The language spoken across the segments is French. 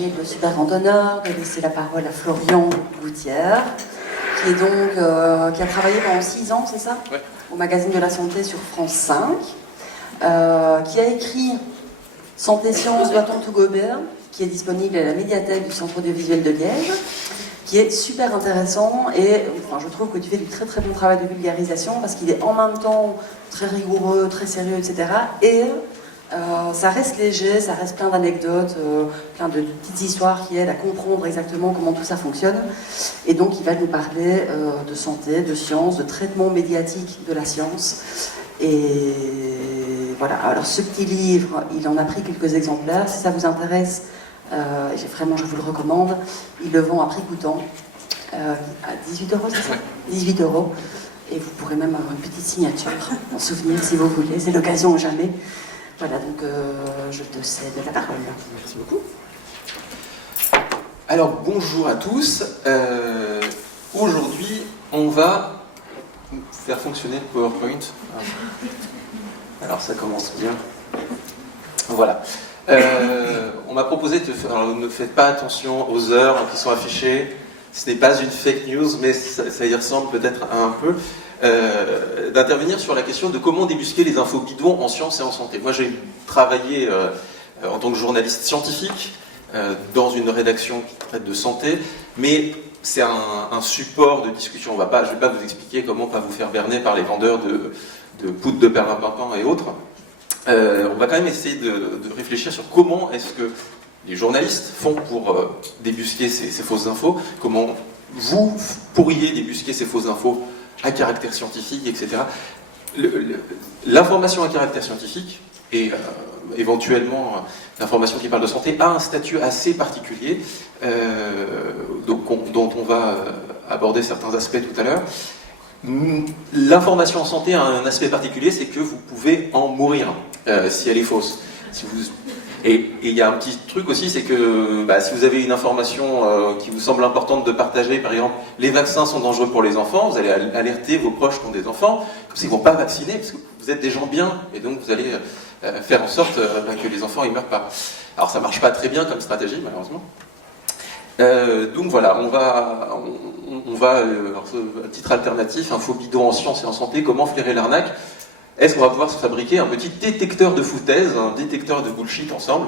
changer le super grand honneur de laisser la parole à Florian Gouttière, qui a travaillé pendant 6 ans, c'est ça? Ouais. Au magazine de la santé sur France 5, qui a écrit Santé Sciences, doit-on tout gober, qui est disponible à la médiathèque du Centre audiovisuel de Liège, qui est super intéressant et je trouve que tu fais du très très bon travail de vulgarisation parce qu'il est en même temps très rigoureux, très sérieux, etc. Et ça reste léger, ça reste plein d'anecdotes, plein de petites histoires qui aident à comprendre exactement comment tout ça fonctionne. Et donc il va nous parler de santé, de science, de traitement médiatique de la science. Et voilà, alors ce petit livre, il en a pris quelques exemplaires. Si ça vous intéresse, je vous le recommande. Il le vend à prix coûtant, à 18 €, c'est ça? 18 €. Et vous pourrez même avoir une petite signature en souvenir si vous voulez. C'est l'occasion ou jamais. Voilà, donc je te cède la parole. Merci beaucoup. Alors, bonjour à tous. Aujourd'hui, on va faire fonctionner le PowerPoint. Alors, ça commence bien. Voilà. On m'a proposé de faire... Alors, ne faites pas attention aux heures qui sont affichées. Ce n'est pas une fake news, mais ça y ressemble peut-être un peu. D'intervenir sur la question de comment débusquer les infos bidons en sciences et en santé. Moi, j'ai travaillé en tant que journaliste scientifique dans une rédaction qui traite de santé, mais c'est un support de discussion. Je ne vais pas vous expliquer comment pas vous faire berner par les vendeurs de poudre de perlimpinpin et autres. On va quand même essayer de réfléchir sur comment est-ce que les journalistes font pour débusquer ces fausses infos, comment vous pourriez débusquer ces fausses infos à caractère scientifique, etc. L'information à caractère scientifique et éventuellement l'information qui parle de santé a un statut assez particulier, dont on va aborder certains aspects tout à l'heure. L'information en santé a un aspect particulier, c'est que vous pouvez en mourir si elle est fausse. Et il y a un petit truc aussi, c'est que si vous avez une information qui vous semble importante de partager, par exemple, les vaccins sont dangereux pour les enfants, vous allez alerter vos proches qui ont des enfants, comme ça ils ne vont pas vacciner, parce que vous êtes des gens bien, et donc vous allez faire en sorte que les enfants ne meurent pas. Alors ça ne marche pas très bien comme stratégie, malheureusement. Donc voilà, on va à titre alternatif, info bidon en sciences et en santé, comment flairer l'arnaque. Est-ce qu'on va pouvoir se fabriquer un petit détecteur de foutaise, un détecteur de bullshit ensemble?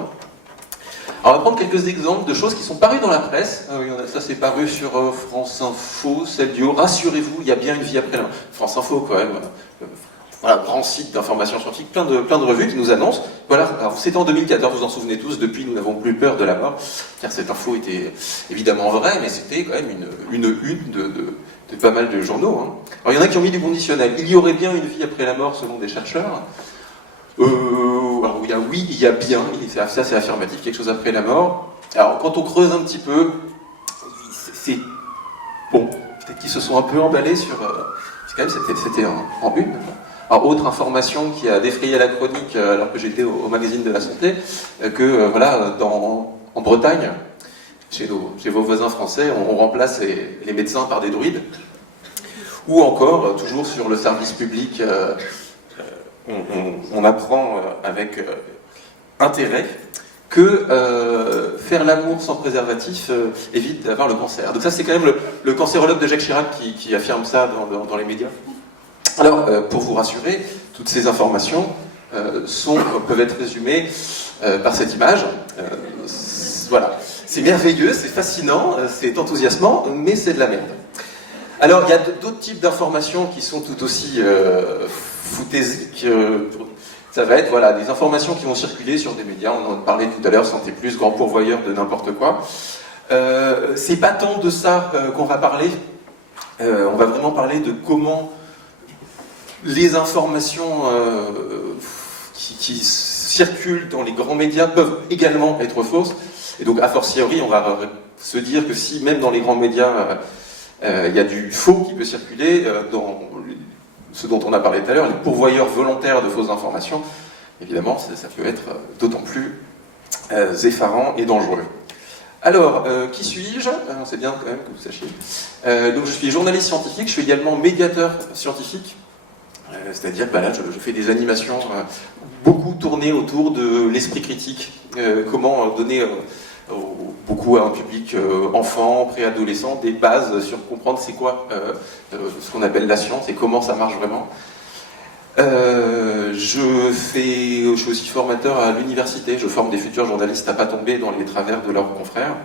Alors on va prendre quelques exemples de choses qui sont parues dans la presse. Ça c'est paru sur France Info, celle du haut. Rassurez-vous, il y a bien une vie après la mort. France Info quand même, voilà, grand site d'information scientifique, plein de revues qui nous annoncent. Voilà, alors c'était en 2014, vous en souvenez tous, depuis nous n'avons plus peur de la mort, car cette info était évidemment vraie, mais c'était quand même une de pas mal de journaux. Hein. Alors il y en a qui ont mis du conditionnel. Il y aurait bien une vie après la mort selon des chercheurs. Alors il y a oui, il y a bien, ça c'est affirmatif, quelque chose après la mort. Alors quand on creuse un petit peu, c'est bon, peut-être qu'ils se sont un peu emballés sur... quand même c'était en une. Alors, autre information qui a défrayé la chronique alors que j'étais au magazine de la santé, en Bretagne, chez vos voisins français, on remplace les médecins par des druides. Ou encore, toujours sur le service public, on apprend avec intérêt que faire l'amour sans préservatif évite d'avoir le cancer. Donc ça, c'est quand même le cancérologue de Jacques Chirac qui affirme ça dans les médias. Alors, pour vous rassurer, toutes ces informations peuvent être résumées par cette image. Voilà. C'est merveilleux, c'est fascinant, c'est enthousiasmant, mais c'est de la merde. Alors, il y a d'autres types d'informations qui sont tout aussi foutaisiques. Ça va être des informations qui vont circuler sur des médias. On en parlait tout à l'heure, Santé Plus, grand pourvoyeur de n'importe quoi. C'est pas tant de ça qu'on va parler. On va vraiment parler de comment les informations qui circulent dans les grands médias peuvent également être fausses. Et donc, a fortiori, on va se dire que si, même dans les grands médias, il y a du faux qui peut circuler, dans ce dont on a parlé tout à l'heure, les pourvoyeurs volontaires de fausses informations, évidemment, ça peut être d'autant plus effarant et dangereux. Alors, qui suis-je? C'est bien quand même que vous sachiez. Donc, je suis journaliste scientifique, je suis également médiateur scientifique. C'est-à-dire que là, je fais des animations beaucoup tournées autour de l'esprit critique, comment donner beaucoup à un public enfant, préadolescent, des bases sur comprendre c'est quoi ce qu'on appelle la science et comment ça marche vraiment. Je suis aussi formateur à l'université, je forme des futurs journalistes à pas tomber dans les travers de leurs confrères.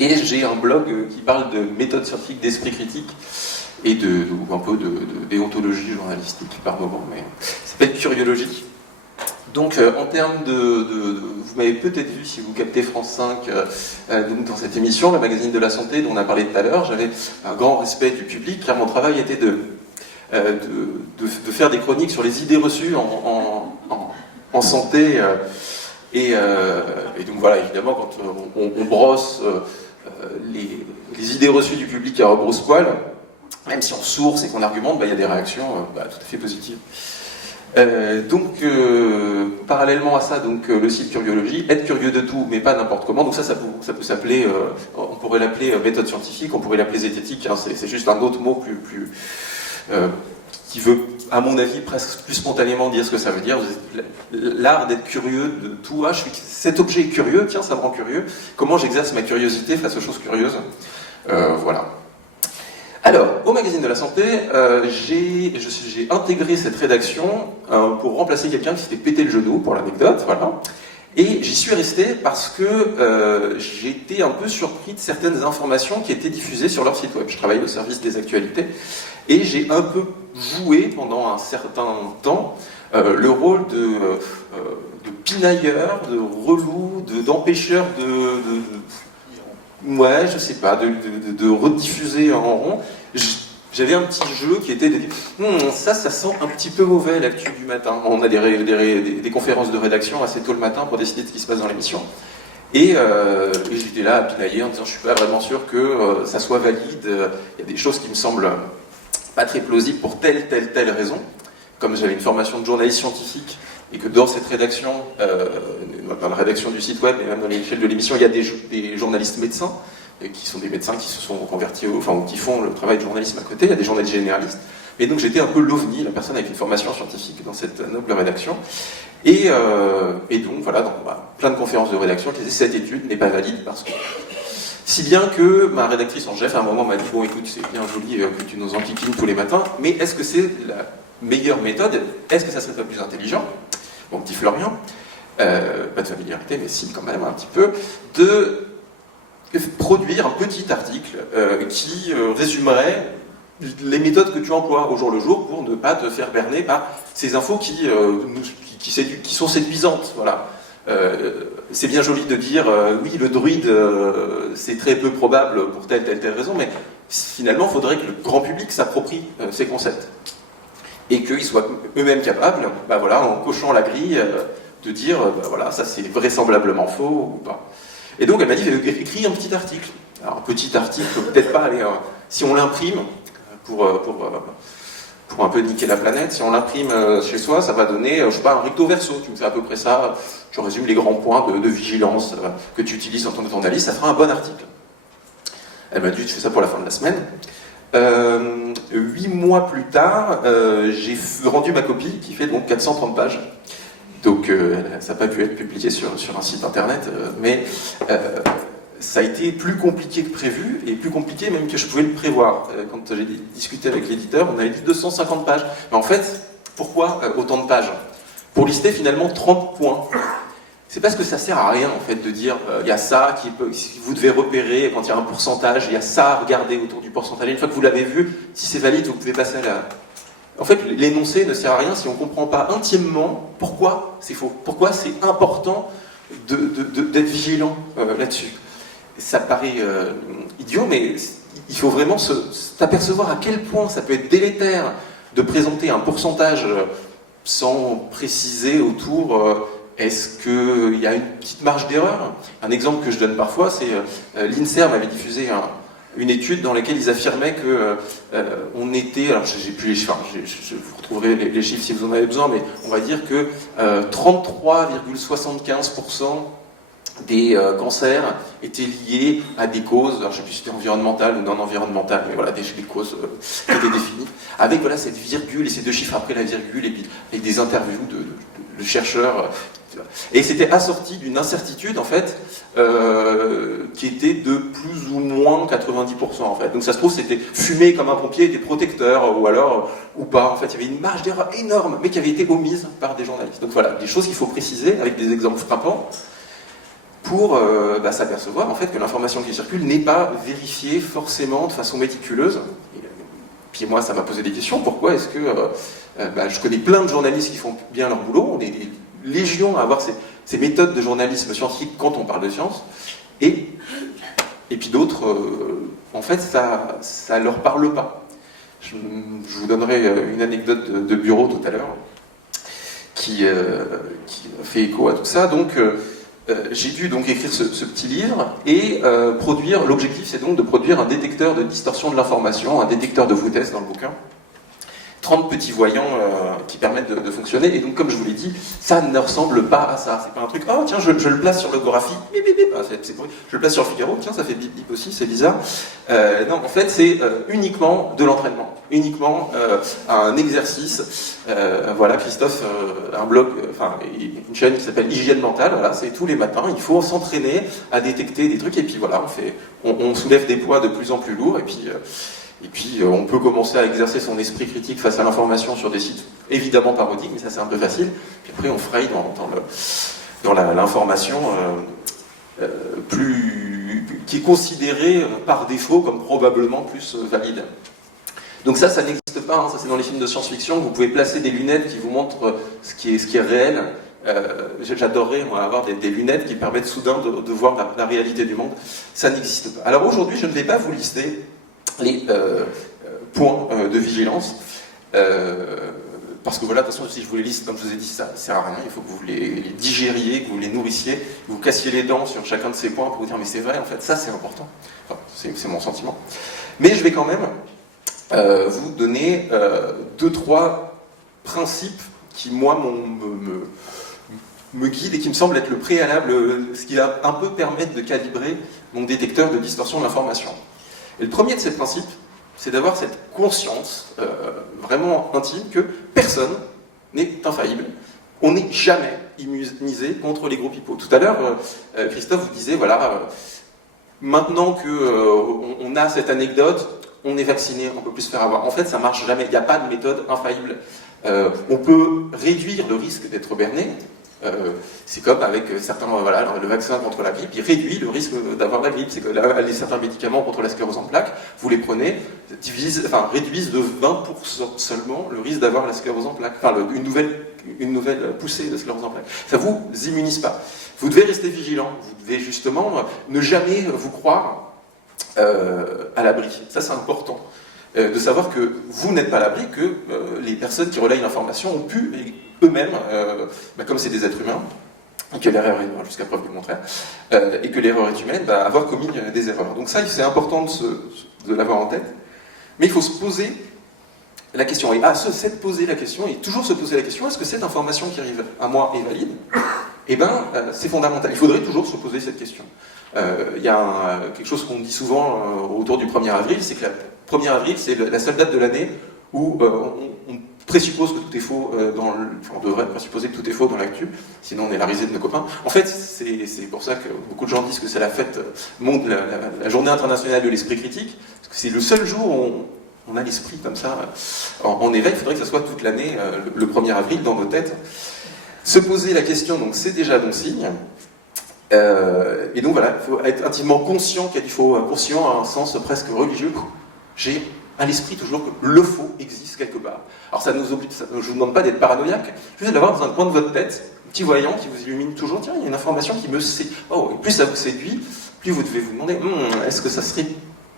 Et j'ai un blog qui parle de méthode scientifique, d'esprit critique et un peu de déontologie journalistique par moment, mais ça s'appelle Curiologie. Donc en termes vous m'avez peut-être vu si vous captez France 5 donc dans cette émission, le magazine de la santé dont on a parlé tout à l'heure, j'avais un grand respect du public car mon travail était de faire des chroniques sur les idées reçues en santé et donc voilà, évidemment quand on brosse les idées reçues du public à rebrousse-poil, même si on source et qu'on argumente, il y a des réactions tout à fait positives. Parallèlement à ça, le site Curiologie, être curieux de tout, mais pas n'importe comment. Donc ça peut s'appeler, on pourrait l'appeler méthode scientifique, on pourrait l'appeler zététique. Hein, c'est juste un autre mot qui veut, à mon avis, presque plus spontanément dire ce que ça veut dire. L'art d'être curieux de tout. Ah, cet objet est curieux, tiens, ça me rend curieux. Comment j'exerce ma curiosité face aux choses curieuses? Voilà. Alors, au magazine de la santé, j'ai intégré cette rédaction pour remplacer quelqu'un qui s'était pété le genou, pour l'anecdote, voilà. Et j'y suis resté parce que j'ai été un peu surpris de certaines informations qui étaient diffusées sur leur site web. Je travaillais au service des actualités et j'ai un peu joué pendant un certain temps le rôle de pinailleur, de relou, d'empêcheur ouais, je sais pas, de rediffuser en rond. J'avais un petit jeu qui était de dire ça sent un petit peu mauvais l'actu du matin. On a des conférences de rédaction assez tôt le matin pour décider de ce qui se passe dans l'émission. Et j'étais là à pinailler en disant je suis pas vraiment sûr que ça soit valide. Il y a des choses qui me semblent pas très plausibles pour telle raison. Comme j'avais une formation de journaliste scientifique et que dans cette rédaction, dans la rédaction du site web et même dans l'échelle de l'émission, il y a des journalistes médecins qui sont des médecins qui se sont reconvertis, ou qui font le travail de journalisme à côté, il y a des journalistes généralistes. Et donc j'étais un peu l'ovni, la personne avec une formation scientifique dans cette noble rédaction. Et donc voilà, dans plein de conférences de rédaction, qui disaient cette étude n'est pas valide parce que... Si bien que ma rédactrice en chef à un moment m'a dit bon écoute, c'est bien joli que tu nous enquiquines tous les matins, mais est-ce que c'est la meilleure méthode? Est-ce que ça serait pas plus intelligent, mon petit Florian, pas de familiarité mais si quand même un petit peu, de produire un petit article qui résumerait les méthodes que tu emploies au jour le jour pour ne pas te faire berner par ces infos qui sont séduisantes. Voilà. C'est bien joli de dire oui, le druide c'est très peu probable pour telle raison, mais finalement il faudrait que le grand public s'approprie ces concepts et qu'ils soient eux-mêmes capables, en cochant la grille, de dire voilà, ça c'est vraisemblablement faux ou pas. Et donc elle m'a dit écris un petit article. Alors un petit article, peut-être pas aller si on l'imprime pour un peu niquer la planète, si on l'imprime chez soi, ça va donner, je sais pas, un recto verso. Tu me fais à peu près ça, tu résumes les grands points de vigilance que tu utilises en tant que journaliste, ça fera un bon article. Elle m'a dit, tu fais ça pour la fin de la semaine. 8 mois plus tard, j'ai rendu ma copie qui fait donc 430 pages. Donc ça n'a pas pu être publié sur un site internet, mais ça a été plus compliqué que prévu, et plus compliqué même que je pouvais le prévoir. Quand j'ai discuté avec l'éditeur, on avait dit 250 pages. Mais en fait, pourquoi autant de pages? Pour lister finalement 30 points. C'est parce que ça sert à rien en fait de dire il y a ça vous devez repérer quand il y a un pourcentage, il y a ça à regarder autour du pourcentage. Une fois que vous l'avez vu, si c'est valide, vous pouvez passer à la... En fait, l'énoncé ne sert à rien si on ne comprend pas intimement pourquoi c'est faux, pourquoi c'est important d'être vigilant là-dessus. Ça paraît idiot, mais il faut vraiment s'apercevoir à quel point ça peut être délétère de présenter un pourcentage sans préciser autour est-ce qu'il y a une petite marge d'erreur. Un exemple que je donne parfois, c'est l'INSERM avait diffusé une étude dans laquelle ils affirmaient que on était, alors j'ai plus les chiffres, vous retrouverez les chiffres si vous en avez besoin, mais on va dire que 33,75% des cancers étaient liés à des causes, alors je ne sais plus si c'était environnementales ou non environnementales, mais voilà, des causes qui étaient définies, avec voilà, cette virgule et ces deux chiffres après la virgule, et puis avec des interviews de le chercheur. Et c'était assorti d'une incertitude, en fait, qui était de plus ou moins 90%, en fait. Donc ça se trouve, c'était fumé comme un pompier, était protecteur, ou alors, ou pas. En fait, il y avait une marge d'erreur énorme, mais qui avait été omise par des journalistes. Donc voilà, des choses qu'il faut préciser, avec des exemples frappants, pour s'apercevoir, en fait, que l'information qui circule n'est pas vérifiée forcément de façon méticuleuse. Puis moi, ça m'a posé des questions. Pourquoi est-ce que... je connais plein de journalistes qui font bien leur boulot, on est des légions à avoir ces méthodes de journalisme scientifique quand on parle de science, et puis d'autres, en fait, ça leur parle pas. Je vous donnerai une anecdote de bureau tout à l'heure, qui fait écho à tout ça. Donc, j'ai dû donc écrire ce petit livre, et l'objectif c'est donc de produire un détecteur de distorsion de l'information, un détecteur de foutaise dans le bouquin. 30 petits voyants qui permettent de fonctionner, et donc comme je vous l'ai dit, ça ne ressemble pas à ça. C'est pas un truc, oh tiens, je le place sur le Gorafi, bip, bip, bip. Je le place sur le Figaro, tiens, ça fait bip bip aussi, c'est bizarre. Non, en fait, c'est uniquement de l'entraînement, uniquement un exercice. Voilà, Christophe, un blog, une chaîne qui s'appelle Hygiène Mentale, voilà, c'est tous les matins, il faut s'entraîner à détecter des trucs, et puis voilà, on soulève des poids de plus en plus lourds, et puis on peut commencer à exercer son esprit critique face à l'information sur des sites évidemment parodiques, mais ça c'est un peu facile. Puis après on fraye dans l'information qui est considérée par défaut comme probablement plus valide. Donc ça n'existe pas, hein, ça c'est dans les films de science-fiction, vous pouvez placer des lunettes qui vous montrent ce qui est réel. J'adorerais moi avoir des lunettes qui permettent soudain de voir la réalité du monde. Ça n'existe pas. Alors aujourd'hui je ne vais pas vous lister les points de vigilance, parce que voilà, de toute façon, si je vous les liste, comme je vous ai dit, ça ne sert à rien, il faut que vous les digériez, que vous les nourrissiez, que vous cassiez les dents sur chacun de ces points pour vous dire, mais c'est vrai, en fait, ça c'est important. Enfin, c'est mon sentiment. Mais je vais quand même vous donner 2-3 principes qui, moi, me guident et qui me semblent être le préalable, ce qui va un peu permettre de calibrer mon détecteur de distorsion de l'information. Et le premier de ces principes, c'est d'avoir cette conscience vraiment intime que personne n'est infaillible. On n'est jamais immunisé contre les gros pipeaux. Tout à l'heure, Christophe vous disait, voilà, maintenant qu'on a cette anecdote, on est vacciné, on peut plus se faire avoir. En fait, ça marche jamais. Il n'y a pas de méthode infaillible. On peut réduire le risque d'être berné. C'est comme avec certains, voilà, le vaccin contre la grippe, il réduit le risque d'avoir la grippe. C'est que là, certains médicaments contre la sclérose en plaques, vous les prenez, réduisent de 20% seulement le risque d'avoir la sclérose en plaques, une nouvelle poussée de sclérose en plaques. Ça vous immunise pas. Vous devez rester vigilant, vous devez justement ne jamais vous croire à l'abri. Ça c'est important. De savoir que vous n'êtes pas à l'abri, que les personnes qui relayent l'information ont pu eux-mêmes, comme c'est des êtres humains, et que l'erreur est jusqu'à preuve du contraire, et que l'erreur est humaine, avoir commis des erreurs. Donc ça, c'est important de l'avoir en tête. Mais il faut se poser la question. Et poser la question, et toujours se poser la question, est-ce que cette information qui arrive à moi est valide ? Eh bien, c'est fondamental. Il faudrait toujours se poser cette question. Il y a quelque chose qu'on dit souvent autour du 1er avril, c'est que le 1er avril, c'est la seule date de l'année où on présuppose que tout est faux, on devrait présupposer que tout est faux dans l'actu, sinon on est la risée de nos copains. En fait, c'est pour ça que beaucoup de gens disent que c'est la fête, la journée internationale de l'esprit critique, parce que c'est le seul jour où on a l'esprit comme ça en éveil. Il faudrait que ça soit toute l'année, le 1er avril, dans nos têtes. Se poser la question, donc c'est déjà bon signe. Et donc voilà, il faut être intimement conscient conscient à un sens presque religieux. J'ai à l'esprit toujours que le faux existe quelque part. Alors ça nous oblige, je ne vous demande pas d'être paranoïaque, juste d'avoir dans un coin de votre tête un petit voyant qui vous illumine toujours. Tiens, il y a une information qui me séduit. Oh, plus ça vous séduit, plus vous devez vous demander, est-ce que ça serait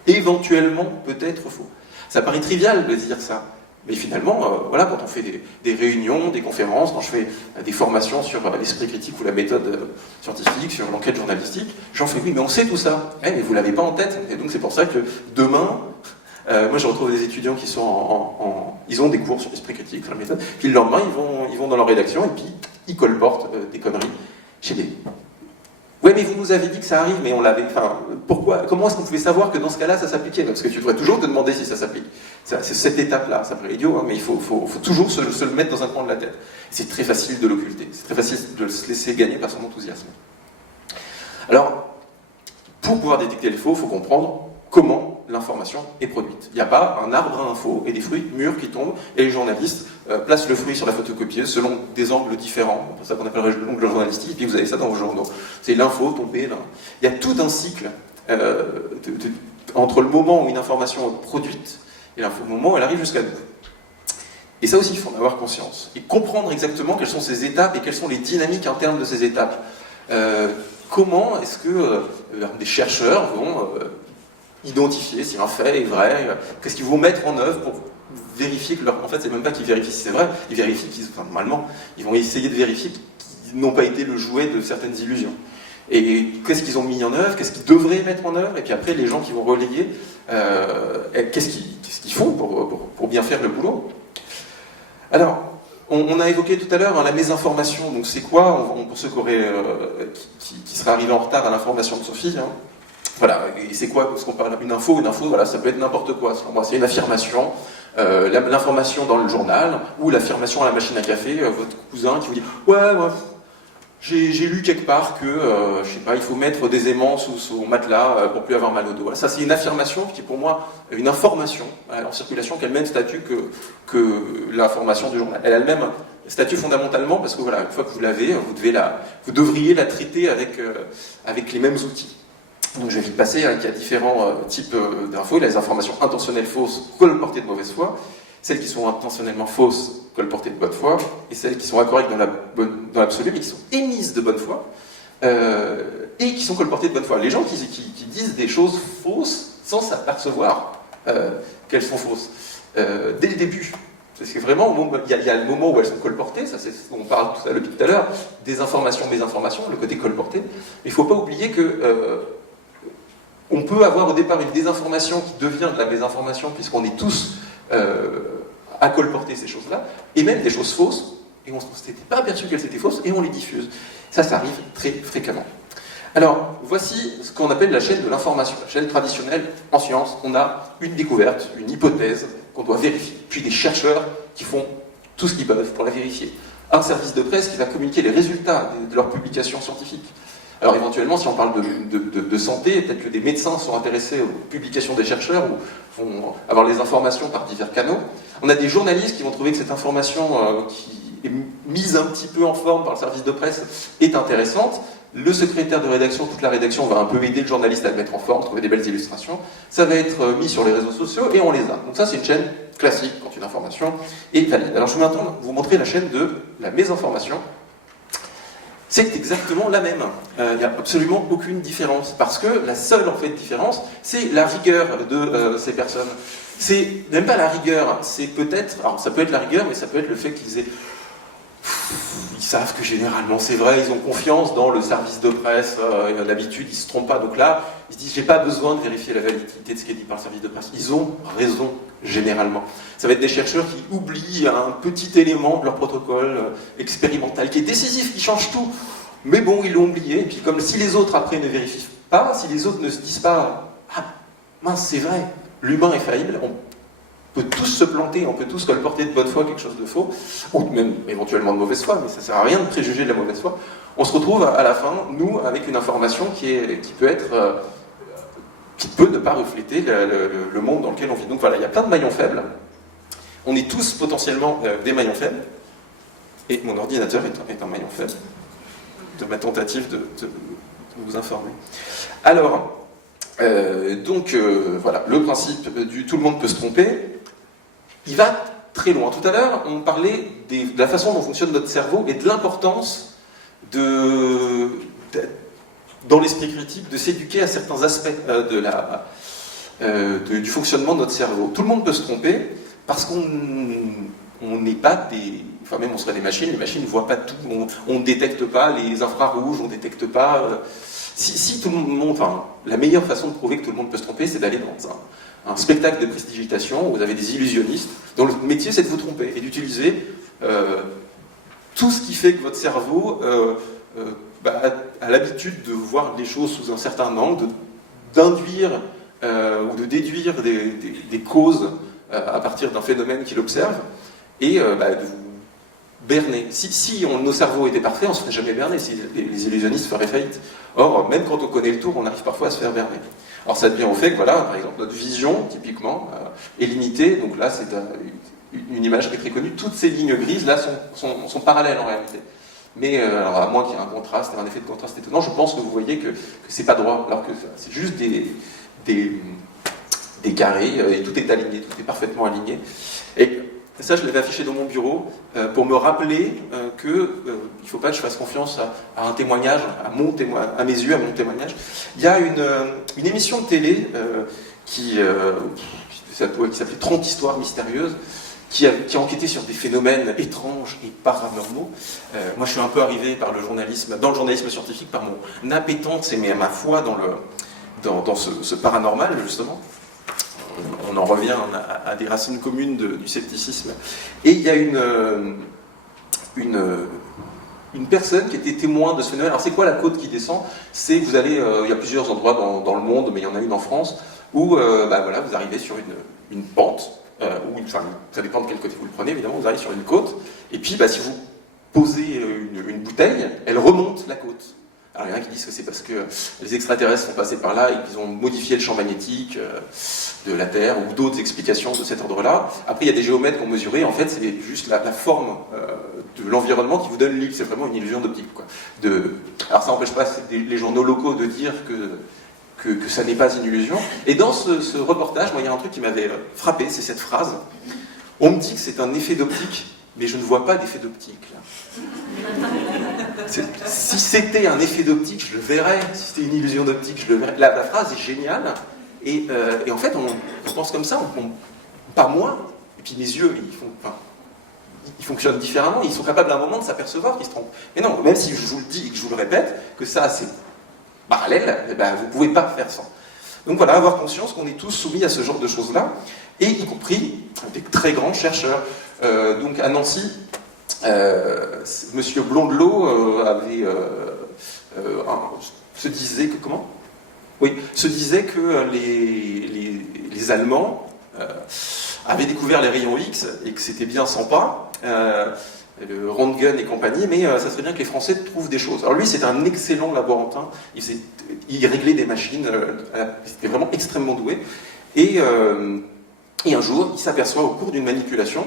éventuellement peut-être faux ? Ça paraît trivial de dire ça. Mais finalement, voilà, quand on fait des réunions, des conférences, quand je fais des formations sur l'esprit critique ou la méthode scientifique, sur l'enquête journalistique, j'en fais oui, mais on sait tout ça. Mais vous ne l'avez pas en tête. Et donc c'est pour ça que demain, moi je retrouve des étudiants qui sont ils ont des cours sur l'esprit critique, sur la méthode, puis le lendemain ils vont dans leur rédaction et puis ils colportent des conneries chez des mais vous nous avez dit que ça arrive, mais on l'avait. Enfin, pourquoi? Comment est-ce qu'on pouvait savoir que dans ce cas-là, ça s'appliquait? Parce que tu devrais toujours te demander si ça s'applique. C'est cette étape-là, ça paraît idiot, hein, mais il faut toujours se le mettre dans un coin de la tête. C'est très facile de l'occulter, c'est très facile de se laisser gagner par son enthousiasme. Alors, pour pouvoir détecter les faux, il faut comprendre comment l'information est produite. Il n'y a pas un arbre à info et des fruits mûrs qui tombent, et les journalistes placent le fruit sur la photocopieuse selon des angles différents. C'est pour ça qu'on appelle l'angle journalistique, et puis vous avez ça dans vos journaux. C'est l'info tombée là. Il y a tout un cycle entre le moment où une information est produite et le moment où elle arrive jusqu'à nous. Et ça aussi, il faut en avoir conscience. Et comprendre exactement quelles sont ces étapes et quelles sont les dynamiques internes de ces étapes. Comment est-ce que des chercheurs vont identifier si un fait est vrai, qu'est-ce qu'ils vont mettre en œuvre pour vérifier que en fait, c'est même pas qu'ils vérifient si c'est vrai, ils vérifient normalement, ils vont essayer de vérifier qu'ils n'ont pas été le jouet de certaines illusions. Et qu'est-ce qu'ils ont mis en œuvre, qu'est-ce qu'ils devraient mettre en œuvre, et puis après, les gens qui vont relayer, qu'est-ce qu'ils font pour bien faire le boulot. Alors, on a évoqué tout à l'heure la mésinformation, donc c'est quoi, pour ceux qui seraient arrivés en retard à l'information de Sophie, hein. Voilà, et c'est quoi, parce qu'on parle d'une info, voilà, ça peut être n'importe quoi, selon moi, c'est une affirmation, l'information dans le journal, ou l'affirmation à la machine à café, votre cousin qui vous dit « Ouais, j'ai lu quelque part que, je sais pas, il faut mettre des aimants sous son matelas pour plus avoir mal au dos. » Voilà, ça c'est une affirmation qui est pour moi une information en circulation qui a le même statut que l'information du journal. Elle a le même statut fondamentalement parce que voilà, une fois que vous l'avez, vous devriez la traiter avec les mêmes outils. Donc je vais vite passer, il y a différents types d'infos. Il y a les informations intentionnelles fausses, colportées de mauvaise foi, celles qui sont intentionnellement fausses, colportées de bonne foi, et celles qui sont incorrectes dans l'absolu, mais qui sont émises de bonne foi, et qui sont colportées de bonne foi. Les gens qui disent des choses fausses sans s'apercevoir qu'elles sont fausses, dès le début. Parce que vraiment, il y a le moment où elles sont colportées, ça c'est on parle tout à l'heure, des informations, mésinformations, le côté colporté. Mais il ne faut pas oublier que on peut avoir au départ une désinformation qui devient de la mésinformation, puisqu'on est tous à colporter ces choses-là, et même des choses fausses, et on ne s'était pas aperçu qu'elles étaient fausses, et on les diffuse. Ça arrive très fréquemment. Alors, voici ce qu'on appelle la chaîne de l'information. La chaîne traditionnelle, en science, on a une découverte, une hypothèse qu'on doit vérifier, puis des chercheurs qui font tout ce qu'ils peuvent pour la vérifier. Un service de presse qui va communiquer les résultats de leurs publications scientifiques. Alors éventuellement, si on parle de santé, peut-être que des médecins sont intéressés aux publications des chercheurs ou vont avoir les informations par divers canaux. On a des journalistes qui vont trouver que cette information qui est mise un petit peu en forme par le service de presse est intéressante. Le secrétaire de rédaction, toute la rédaction va un peu aider le journaliste à le mettre en forme, trouver des belles illustrations. Ça va être mis sur les réseaux sociaux et on les a. Donc ça, c'est une chaîne classique quand une information est valide. Alors je vais maintenant vous montrer la chaîne de la mésinformation. C'est exactement la même. Il n'y a absolument aucune différence. Parce que la seule en fait différence, c'est la rigueur de ces personnes. C'est même pas la rigueur, c'est peut-être... Alors ça peut être la rigueur, mais ça peut être le fait qu'ils aient... Ils savent que généralement c'est vrai, ils ont confiance dans le service de presse, d'habitude ils ne se trompent pas, donc là ils se disent j'ai pas besoin de vérifier la validité de ce qui est dit par le service de presse. Ils ont raison généralement. Ça va être des chercheurs qui oublient un petit élément de leur protocole expérimental qui est décisif, qui change tout, mais bon ils l'ont oublié, et puis comme si les autres après ne vérifient pas, si les autres ne se disent pas ah mince c'est vrai, l'humain est faillible, on peut tous se planter, on peut tous colporter de bonne foi quelque chose de faux, ou même éventuellement de mauvaise foi, mais ça ne sert à rien de préjuger de la mauvaise foi. On se retrouve à la fin, nous, avec une information qui peut ne pas refléter le monde dans lequel on vit. Donc voilà, il y a plein de maillons faibles. On est tous potentiellement des maillons faibles, et mon ordinateur est un maillon faible de ma tentative de vous informer. Alors, voilà, le principe du tout le monde peut se tromper, il va très loin. Tout à l'heure, on parlait de la façon dont fonctionne notre cerveau et de l'importance dans l'esprit critique de s'éduquer à certains aspects du fonctionnement de notre cerveau. Tout le monde peut se tromper parce qu'on n'est pas des... Enfin, même on serait des machines, les machines ne voient pas tout, on ne détecte pas les infrarouges, on ne détecte pas... Si tout le monde... Enfin, la meilleure façon de prouver que tout le monde peut se tromper, c'est d'aller dans un spectacle de prestidigitation où vous avez des illusionnistes dont le métier c'est de vous tromper et d'utiliser tout ce qui fait que votre cerveau a l'habitude de voir les choses sous un certain angle, d'induire ou de déduire des causes à partir d'un phénomène qu'il observe, et de vous berner. Si nos cerveaux étaient parfaits, on ne se ferait jamais berner, si les illusionnistes feraient faillite. Or, même quand on connaît le tour, on arrive parfois à se faire berner. Alors ça devient au fait que, voilà, par exemple, notre vision, typiquement, est limitée. Donc là, c'est une image qui est très connue. Toutes ces lignes grises, là, sont parallèles en réalité. Mais alors, à moins qu'il y ait un contraste, un effet de contraste étonnant, je pense que vous voyez que c'est pas droit, alors que c'est juste des carrés, et tout est aligné, tout est parfaitement aligné. Et ça, je l'avais affiché dans mon bureau pour me rappeler qu'il ne faut pas que je fasse confiance à un témoignage, à mes yeux, à mon témoignage. Il y a une émission de télé qui s'appelait 30 histoires mystérieuses, qui a enquêté sur des phénomènes étranges et paranormaux. Moi, je suis un peu arrivé dans le journalisme scientifique par mon appétence et ma foi dans ce paranormal, justement. On en revient à des racines communes du scepticisme. Et il y a une personne qui était témoin de ce phénomène. Alors c'est quoi la côte qui descend? C'est vous allez, il y a plusieurs endroits dans le monde, mais il y en a une en France, où voilà, vous arrivez sur une pente, ça dépend de quel côté vous le prenez, évidemment, vous arrivez sur une côte, et puis si vous posez une bouteille, elle remonte la côte. Alors il y en a qui disent que c'est parce que les extraterrestres sont passés par là et qu'ils ont modifié le champ magnétique de la Terre, ou d'autres explications de cet ordre-là. Après il y a des géomètres qui ont mesuré, en fait c'est juste la forme de l'environnement qui vous donne l'île, c'est vraiment une illusion d'optique. Alors ça n'empêche pas les journaux locaux de dire que ça n'est pas une illusion. Et dans ce reportage, moi il y a un truc qui m'avait frappé, c'est cette phrase. On me dit que c'est un effet d'optique, mais je ne vois pas d'effet d'optique là. Si c'était un effet d'optique, je le verrais. Si c'était une illusion d'optique, je le verrais. La phrase est géniale. Et en fait, on pense comme ça. Pas moi. Et puis mes yeux, ils fonctionnent différemment. Ils sont capables à un moment de s'apercevoir qu'ils se trompent. Mais non, même si je vous le dis et que je vous le répète, que ça c'est parallèle, vous ne pouvez pas faire ça. Donc voilà, avoir conscience qu'on est tous soumis à ce genre de choses-là, et y compris des très grands chercheurs. Donc à Nancy, Monsieur Blondelot se disait que les Allemands avaient découvert les rayons X et que c'était bien sympa, le Röntgen et compagnie, mais ça serait bien que les Français trouvent des choses. Alors lui, c'était un excellent laborantin, il réglait des machines, il était vraiment extrêmement doué, et un jour, il s'aperçoit au cours d'une manipulation,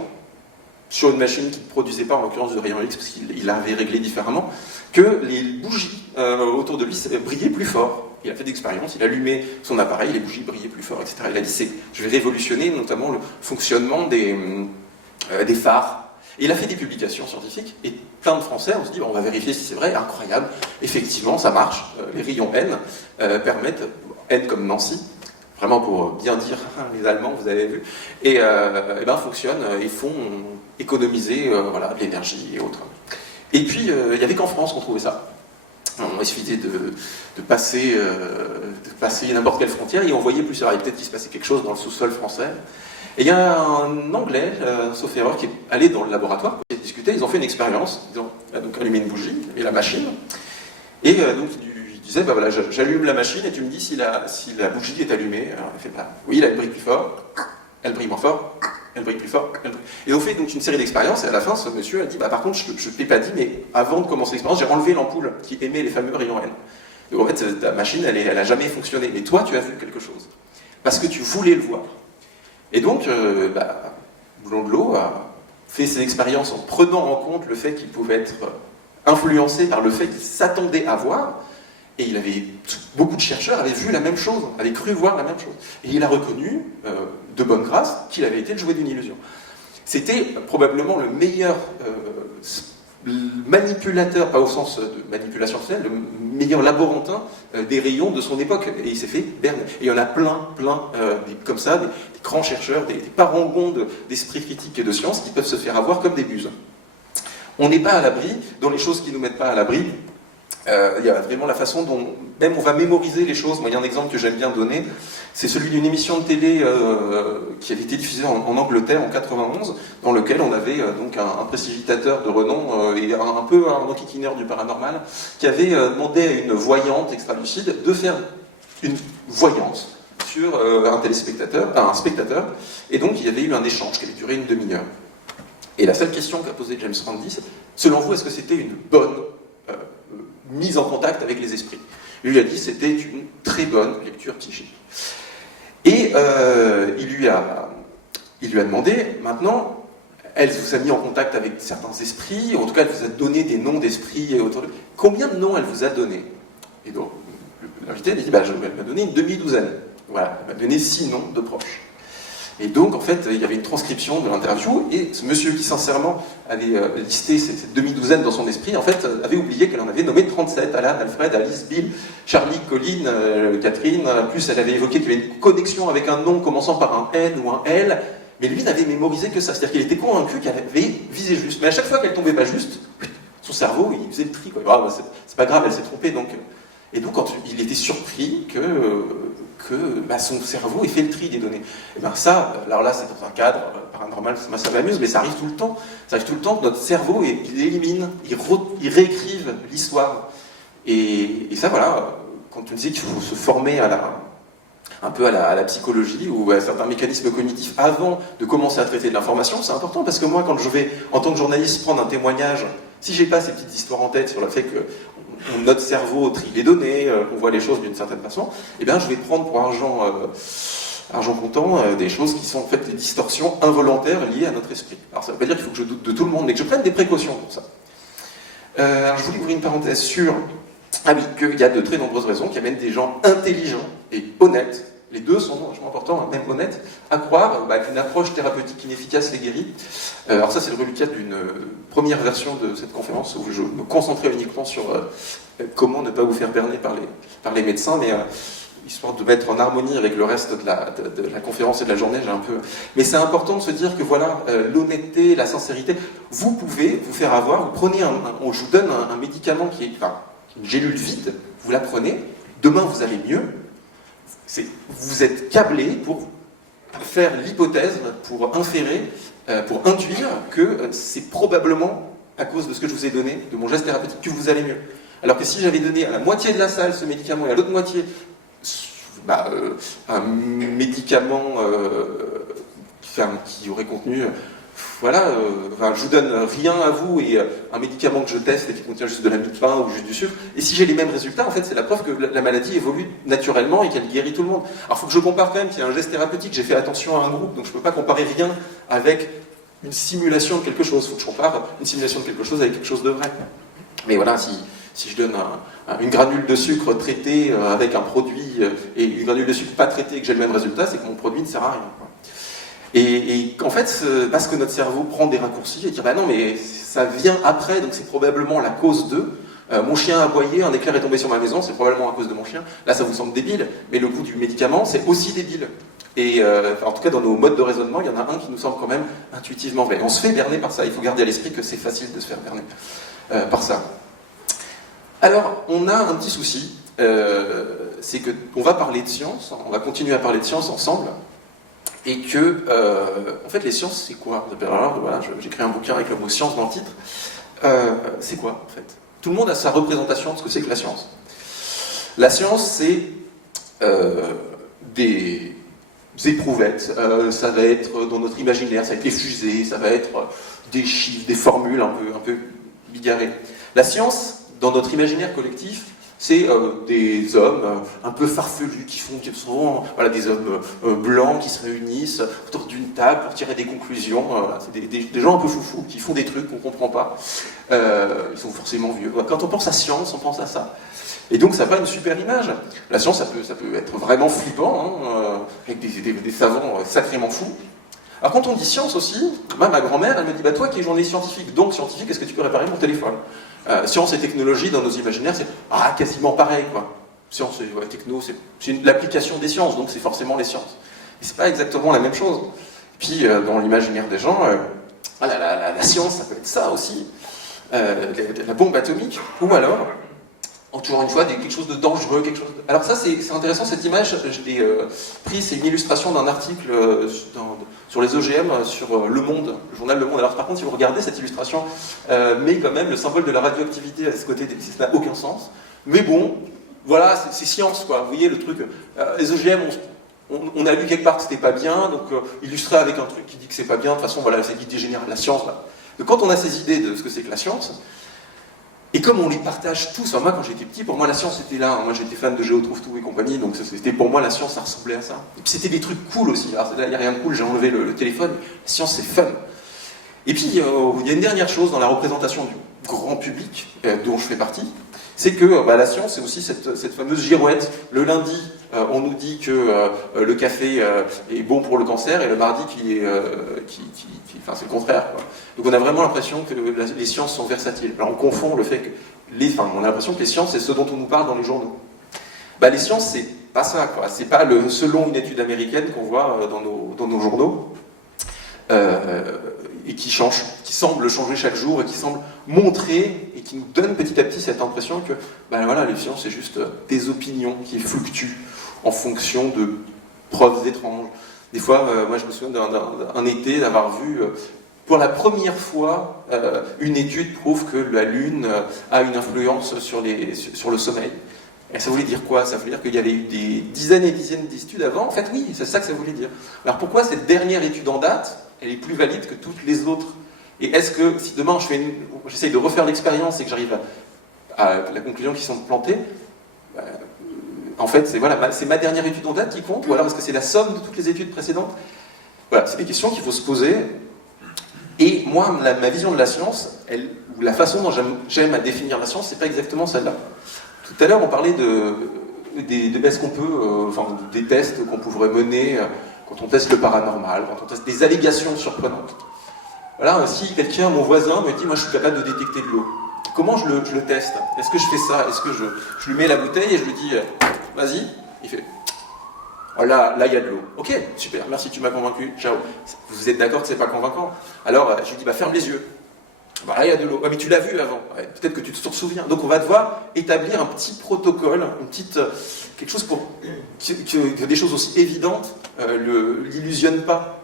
sur une machine qui ne produisait pas, en l'occurrence, de rayons X, parce qu'il l'avait réglé différemment, que les bougies autour de lui brillaient plus fort. Il a fait d'expérience, il allumait son appareil, les bougies brillaient plus fort, etc. Il a dit, je vais révolutionner notamment le fonctionnement des phares. Et il a fait des publications scientifiques, et plein de Français, on se dit, on va vérifier si c'est vrai, incroyable, effectivement, ça marche, les rayons N permettent, N comme Nancy, vraiment pour bien dire, les Allemands, vous avez vu, et fonctionnent et font économiser de l'énergie et autres. Et puis, il n'y avait qu'en France qu'on trouvait ça. Il suffisait de passer n'importe quelle frontière et on voyait plus tard, peut-être qu'il se passait quelque chose dans le sous-sol français. Et il y a un Anglais, sauf erreur, qui est allé dans le laboratoire pour discuter. Ils ont fait une expérience, ils ont donc allumé une bougie et la machine. Et donc il disait, voilà, j'allume la machine et tu me dis si la bougie est allumée. Alors elle fait, oui, elle brille plus fort, elle brille moins fort, elle brille plus fort. Et on fait donc une série d'expériences et à la fin, ce monsieur a dit, par contre, je ne t'ai pas dit, mais avant de commencer l'expérience, j'ai enlevé l'ampoule qui émet les fameux rayons N. Donc en fait, ta machine, elle n'a jamais fonctionné. Mais toi, tu as vu quelque chose. Parce que tu voulais le voir. Et donc, Blondelot a fait ses expériences en prenant en compte le fait qu'il pouvait être influencé par le fait qu'il s'attendait à voir, et beaucoup de chercheurs avaient vu la même chose, avaient cru voir la même chose. Et il a reconnu, de bonne grâce, qu'il avait été le jouet d'une illusion. C'était probablement le meilleur manipulateur, pas au sens de manipulation sociale, le meilleur laborantin des rayons de son époque. Et il s'est fait berner. Et il y en a plein, comme ça, des grands chercheurs, des parangons d'esprit critique et de science qui peuvent se faire avoir comme des buses. On n'est pas à l'abri, dans les choses qui ne nous mettent pas à l'abri, il y a vraiment la façon dont même on va mémoriser les choses. Moi, il y a un exemple que j'aime bien donner, c'est celui d'une émission de télé qui avait été diffusée en Angleterre en 91, dans lequel on avait donc un précipitateur de renom et un peu un enquiquineur du paranormal qui avait demandé à une voyante extra-lucide de faire une voyance sur un spectateur, et donc il y avait eu un échange qui avait duré une demi-heure. Et la seule question qu'a posée James Randi, c'est, selon vous, est-ce que c'était une bonne mise en contact avec les esprits? Lui a dit c'était une très bonne lecture psychique. Et il lui a demandé, maintenant, elle vous a mis en contact avec certains esprits, en tout cas elle vous a donné des noms d'esprits autour de... Combien de noms elle vous a donné? Et donc l'invité a dit, elle m'a donné une demi-douzaine. Voilà, elle m'a donné 6 noms de proches. Et donc, en fait, il y avait une transcription de l'interview, et ce monsieur qui, sincèrement, avait listé cette demi-douzaine dans son esprit, en fait, avait oublié qu'elle en avait nommé 37, Alan, Alfred, Alice, Bill, Charlie, Colin, Catherine, plus elle avait évoqué qu'il y avait une connexion avec un nom commençant par un N ou un L, mais lui n'avait mémorisé que ça, c'est-à-dire qu'il était convaincu qu'elle avait visé juste. Mais à chaque fois qu'elle tombait pas juste, son cerveau, il faisait le tri, quoi. Ah, c'est pas grave, elle s'est trompée, donc... Et donc, quand il était surpris que son cerveau ait fait le tri des données. Et bien ça, alors là, c'est dans un cadre paranormal, ça m'amuse, mais ça arrive tout le temps. Ça arrive tout le temps que notre cerveau, il élimine, il réécrive l'histoire. Et ça, voilà, quand tu me dis qu'il faut se former un peu à la psychologie ou à certains mécanismes cognitifs avant de commencer à traiter de l'information, c'est important, parce que moi, quand je vais, en tant que journaliste, prendre un témoignage, si j'ai pas ces petites histoires en tête sur le fait que notre cerveau trie les données, on voit les choses d'une certaine façon, eh bien je vais prendre pour argent comptant des choses qui sont en fait des distorsions involontaires liées à notre esprit. Alors ça ne veut pas dire qu'il faut que je doute de tout le monde, mais que je prenne des précautions pour ça. Alors je voulais ouvrir une parenthèse sur, qu'il y a de très nombreuses raisons qui amènent des gens intelligents et honnêtes, les deux sont vachement importants, même honnêtes, à croire qu'une approche thérapeutique inefficace les guérit. Alors ça, c'est le reliquat d'une première version de cette conférence où je me concentrais uniquement sur comment ne pas vous faire berner par les médecins, mais histoire de mettre en harmonie avec le reste de la conférence et de la journée, j'ai un peu... Mais c'est important de se dire que voilà, l'honnêteté, la sincérité, vous pouvez vous faire avoir, vous prenez je vous donne un médicament qui est une gélule vide, vous la prenez, demain vous allez mieux, vous êtes câblé pour faire l'hypothèse, pour inférer, pour intuire que c'est probablement à cause de ce que je vous ai donné, de mon geste thérapeutique, que vous allez mieux. Alors que si j'avais donné à la moitié de la salle ce médicament et à l'autre moitié un médicament qui aurait contenu... je vous donne rien à vous et un médicament que je teste et qui contient juste de la mie de pain ou juste du sucre. Et si j'ai les mêmes résultats, en fait, c'est la preuve que la maladie évolue naturellement et qu'elle guérit tout le monde. Alors, il faut que je compare quand même qu'il y a un geste thérapeutique. J'ai fait attention à un groupe, donc je ne peux pas comparer rien avec une simulation de quelque chose. Il faut que je compare une simulation de quelque chose avec quelque chose de vrai. Mais voilà, si je donne une granule de sucre traitée avec un produit et une granule de sucre pas traitée et que j'ai le même résultat, c'est que mon produit ne sert à rien. Et en fait, parce que notre cerveau prend des raccourcis et dit non mais ça vient après, donc c'est probablement la cause de mon chien a aboyé, un éclair est tombé sur ma maison, c'est probablement à cause de mon chien. Là ça vous semble débile, mais le coup du médicament c'est aussi débile. Et en tout cas dans nos modes de raisonnement, il y en a un qui nous semble quand même intuitivement vrai. On se fait berner par ça, il faut garder à l'esprit que c'est facile de se faire berner par ça. Alors on a un petit souci, c'est qu'on va parler de science, on va continuer à parler de science ensemble. Et que, en fait, les sciences, c'est quoi? Alors, voilà, j'ai créé un bouquin avec le mot science dans le titre. C'est quoi, en fait? Tout le monde a sa représentation de ce que c'est que la science. La science, c'est des éprouvettes. Ça va être dans notre imaginaire, ça va être les fusées, ça va être des chiffres, des formules un peu bigarrées. La science, dans notre imaginaire collectif, c'est des hommes un peu farfelus qui sont des hommes blancs qui se réunissent autour d'une table pour tirer des conclusions. C'est des gens un peu foufous qui font des trucs qu'on ne comprend pas. Ils sont forcément vieux. Quand on pense à science, on pense à ça. Et donc ça n'a pas une super image. La science, ça peut être vraiment flippant, avec des savants sacrément fous. Alors quand on dit science aussi, ma grand-mère, elle me dit toi qui es journaliste scientifique, donc scientifique, est-ce que tu peux réparer mon téléphone? Science et technologie, dans nos imaginaires, c'est quasiment pareil, quoi. Science et techno, c'est l'application des sciences, donc c'est forcément les sciences. Et c'est pas exactement la même chose. Et puis, dans l'imaginaire des gens, la science, ça peut être ça aussi, la bombe atomique, ou alors toujours une fois, quelque chose de dangereux, quelque chose de... Alors ça, c'est intéressant, cette image, je l'ai prise, c'est une illustration d'un article sur les OGM, sur Le Monde, le journal Le Monde. Alors par contre, si vous regardez cette illustration, met quand même le symbole de la radioactivité à ce côté, ça n'a aucun sens. Mais bon, voilà, c'est science, quoi. Vous voyez le truc, les OGM, on a lu quelque part que c'était pas bien, donc illustré avec un truc qui dit que c'est pas bien, de toute façon, voilà, c'est l'idée générale, la science, là. Donc quand on a ces idées de ce que c'est que la science, et comme on les partage tous, enfin moi quand j'étais petit, pour moi la science était là, moi j'étais fan de Géo Trouve-Tout et compagnie, donc c'était pour moi la science, ça ressemblait à ça. Et puis c'était des trucs cool aussi, alors là il n'y a rien de cool, j'ai enlevé le téléphone, la science c'est fun. Et puis il y a une dernière chose dans la représentation du grand public, dont je fais partie, c'est que la science c'est aussi cette fameuse girouette. Le lundi, on nous dit que le café est bon pour le cancer, et le mardi enfin, c'est le contraire, quoi. Donc on a vraiment l'impression que les sciences sont versatiles. Alors on confond le fait que on a l'impression que les sciences c'est ce dont on nous parle dans les journaux. Les sciences c'est pas ça, quoi. C'est pas selon une étude américaine qu'on voit dans nos journaux et qui change, qui semble changer chaque jour et qui semble montrer et qui nous donne petit à petit cette impression que voilà, les sciences c'est juste des opinions qui fluctuent en fonction de preuves étranges. Des fois, moi je me souviens d'un été d'avoir vu pour la première fois une étude prouve que la Lune a une influence sur le sommeil. Et ça voulait dire quoi? Ça voulait dire qu'il y avait eu des dizaines et dizaines d'études avant. En fait, oui, c'est ça que ça voulait dire. Alors pourquoi cette dernière étude en date, elle est plus valide que toutes les autres? Et est-ce que si demain j'essaye de refaire l'expérience et que j'arrive à la conclusion qu'ils sont plantés, en fait, c'est ma dernière étude en date qui compte, ou alors est-ce que c'est la somme de toutes les études précédentes? Voilà, c'est des questions qu'il faut se poser. Et moi, ma vision de la science, ou la façon dont j'aime à définir la science, c'est pas exactement celle-là. Tout à l'heure, on parlait est-ce qu'on peut, des tests qu'on pourrait mener quand on teste le paranormal, quand on teste des allégations surprenantes. Voilà, si quelqu'un, mon voisin, me dit, moi je suis capable de détecter de l'eau. Comment je le teste? Est-ce que je fais ça? Est-ce que je lui mets la bouteille et je lui dis, vas-y? Il fait, oh là il y a de l'eau. Ok, super, merci, tu m'as convaincu, ciao. Vous êtes d'accord que c'est pas convaincant? Alors je lui dis, ferme les yeux. Là il y a de l'eau. Mais tu l'as vu avant. Peut-être que tu te souviens. Donc on va devoir établir un petit protocole, quelque chose pour que des choses aussi évidentes l'illusionnent pas.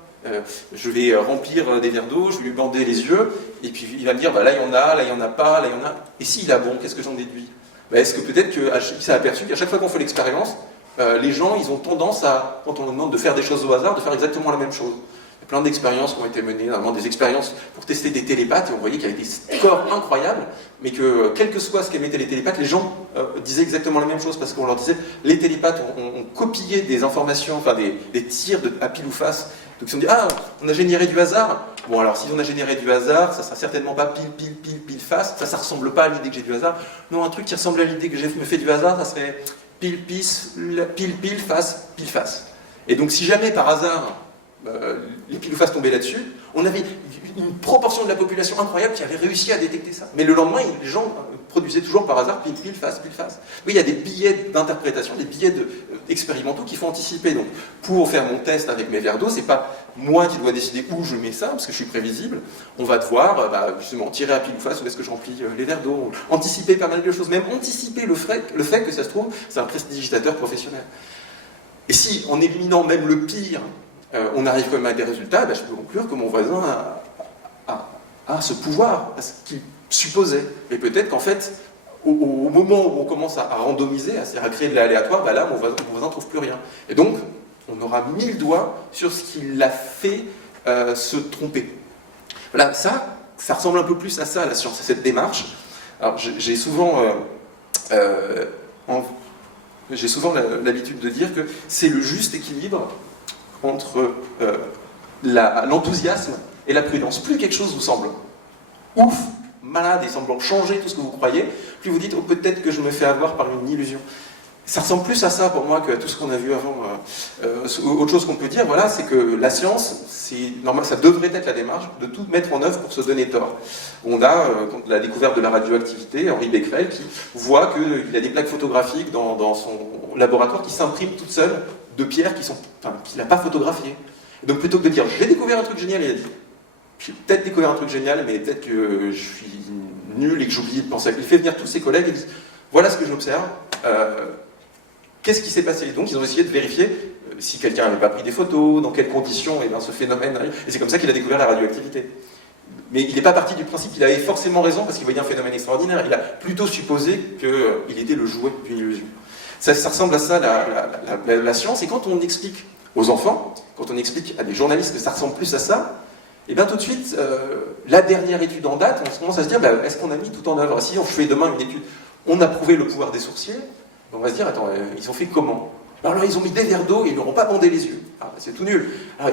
Je vais remplir des verres d'eau, je vais lui bander les yeux, et puis il va me dire, là il y en a, là il y en a pas, là il y en a. Et s'il a bon, qu'est-ce que j'en déduis? Est-ce que peut-être qu'il s'est aperçu qu'à chaque fois qu'on fait l'expérience, les gens, ils ont tendance à, quand on leur demande de faire des choses au hasard, de faire exactement la même chose. Il y a plein d'expériences qui ont été menées, notamment des expériences pour tester des télépathes, et on voyait qu'il y avait des scores incroyables, mais que, quel que soit ce qu'émettaient les télépathes, les gens disaient exactement la même chose, parce qu'on leur disait, les télépathes ont copié des informations, enfin des tirs à pile ou face. Donc si on dit, on a généré du hasard, bon alors si on a généré du hasard, ça sera certainement pas pile face, ça ressemble pas à l'idée que j'ai du hasard. Non, un truc qui ressemble à l'idée que j'ai me fait du hasard, ça serait pile face. Et donc si jamais par hasard, les pile ou face tombaient là-dessus, on avait une proportion de la population incroyable qui avait réussi à détecter ça. Mais le lendemain, les gens produisaient toujours par hasard pile face. Oui, il y a des billets d'interprétation, des billets expérimentaux qu'il faut anticiper. Donc, pour faire mon test avec mes verres d'eau, c'est pas moi qui dois décider où je mets ça, parce que je suis prévisible. On va devoir justement tirer à pile ou face où est-ce que je remplis les verres d'eau, anticiper pas mal de choses, même anticiper le fait que ça se trouve, c'est un prestidigitateur professionnel. Et si, en éliminant même le pire, on arrive quand même à des résultats, je peux conclure que mon voisin a ce pouvoir, à ce qu'il supposait. Et peut-être qu'en fait, au moment où on commence à randomiser, c'est-à-dire à créer de l'aléatoire, là, mon voisin ne trouve plus rien. Et donc, on aura mis le doigt sur ce qui l'a fait se tromper. Voilà, ça ressemble un peu plus à ça, la science, à cette démarche. Alors, j'ai souvent l'habitude de dire que c'est le juste équilibre entre l'enthousiasme et la prudence. Plus quelque chose vous semble ouf, malade et semblant changer tout ce que vous croyez, plus vous dites, peut-être que je me fais avoir par une illusion. Ça ressemble plus à ça pour moi que à tout ce qu'on a vu avant. Autre chose qu'on peut dire, voilà, c'est que la science, normal, ça devrait être la démarche de tout mettre en œuvre pour se donner tort. On a la découverte de la radioactivité, Henri Becquerel, qui voit qu'il a des plaques photographiques dans son laboratoire qui s'impriment toutes seules de pierres qu'il n'a pas photographiées. Et donc plutôt que de dire j'ai découvert un truc génial, il a dit j'ai peut-être découvert un truc génial, mais peut-être que je suis nul et que j'ai oublié de penser à. Il fait venir tous ses collègues et dit voilà ce que j'observe. Qu'est-ce qui s'est passé? Donc ils ont essayé de vérifier si quelqu'un n'avait pas pris des photos, dans quelles conditions ce phénomène arrive. Et c'est comme ça qu'il a découvert la radioactivité. Mais il n'est pas parti du principe qu'il avait forcément raison parce qu'il voyait un phénomène extraordinaire. Il a plutôt supposé qu'il était le jouet d'une illusion. Ça ressemble à ça, la science. Et quand on explique aux enfants, quand on explique à des journalistes que ça ressemble plus à ça, et bien tout de suite, la dernière étude en date, on commence à se dire, est-ce qu'on a mis tout en œuvre? Si on fait demain une étude, on a prouvé le pouvoir des sourciers, on va se dire, attends, ils ont fait comment? Alors ils ont mis des verres d'eau et ils leur ont pas bandé les yeux. C'est tout nul. Alors,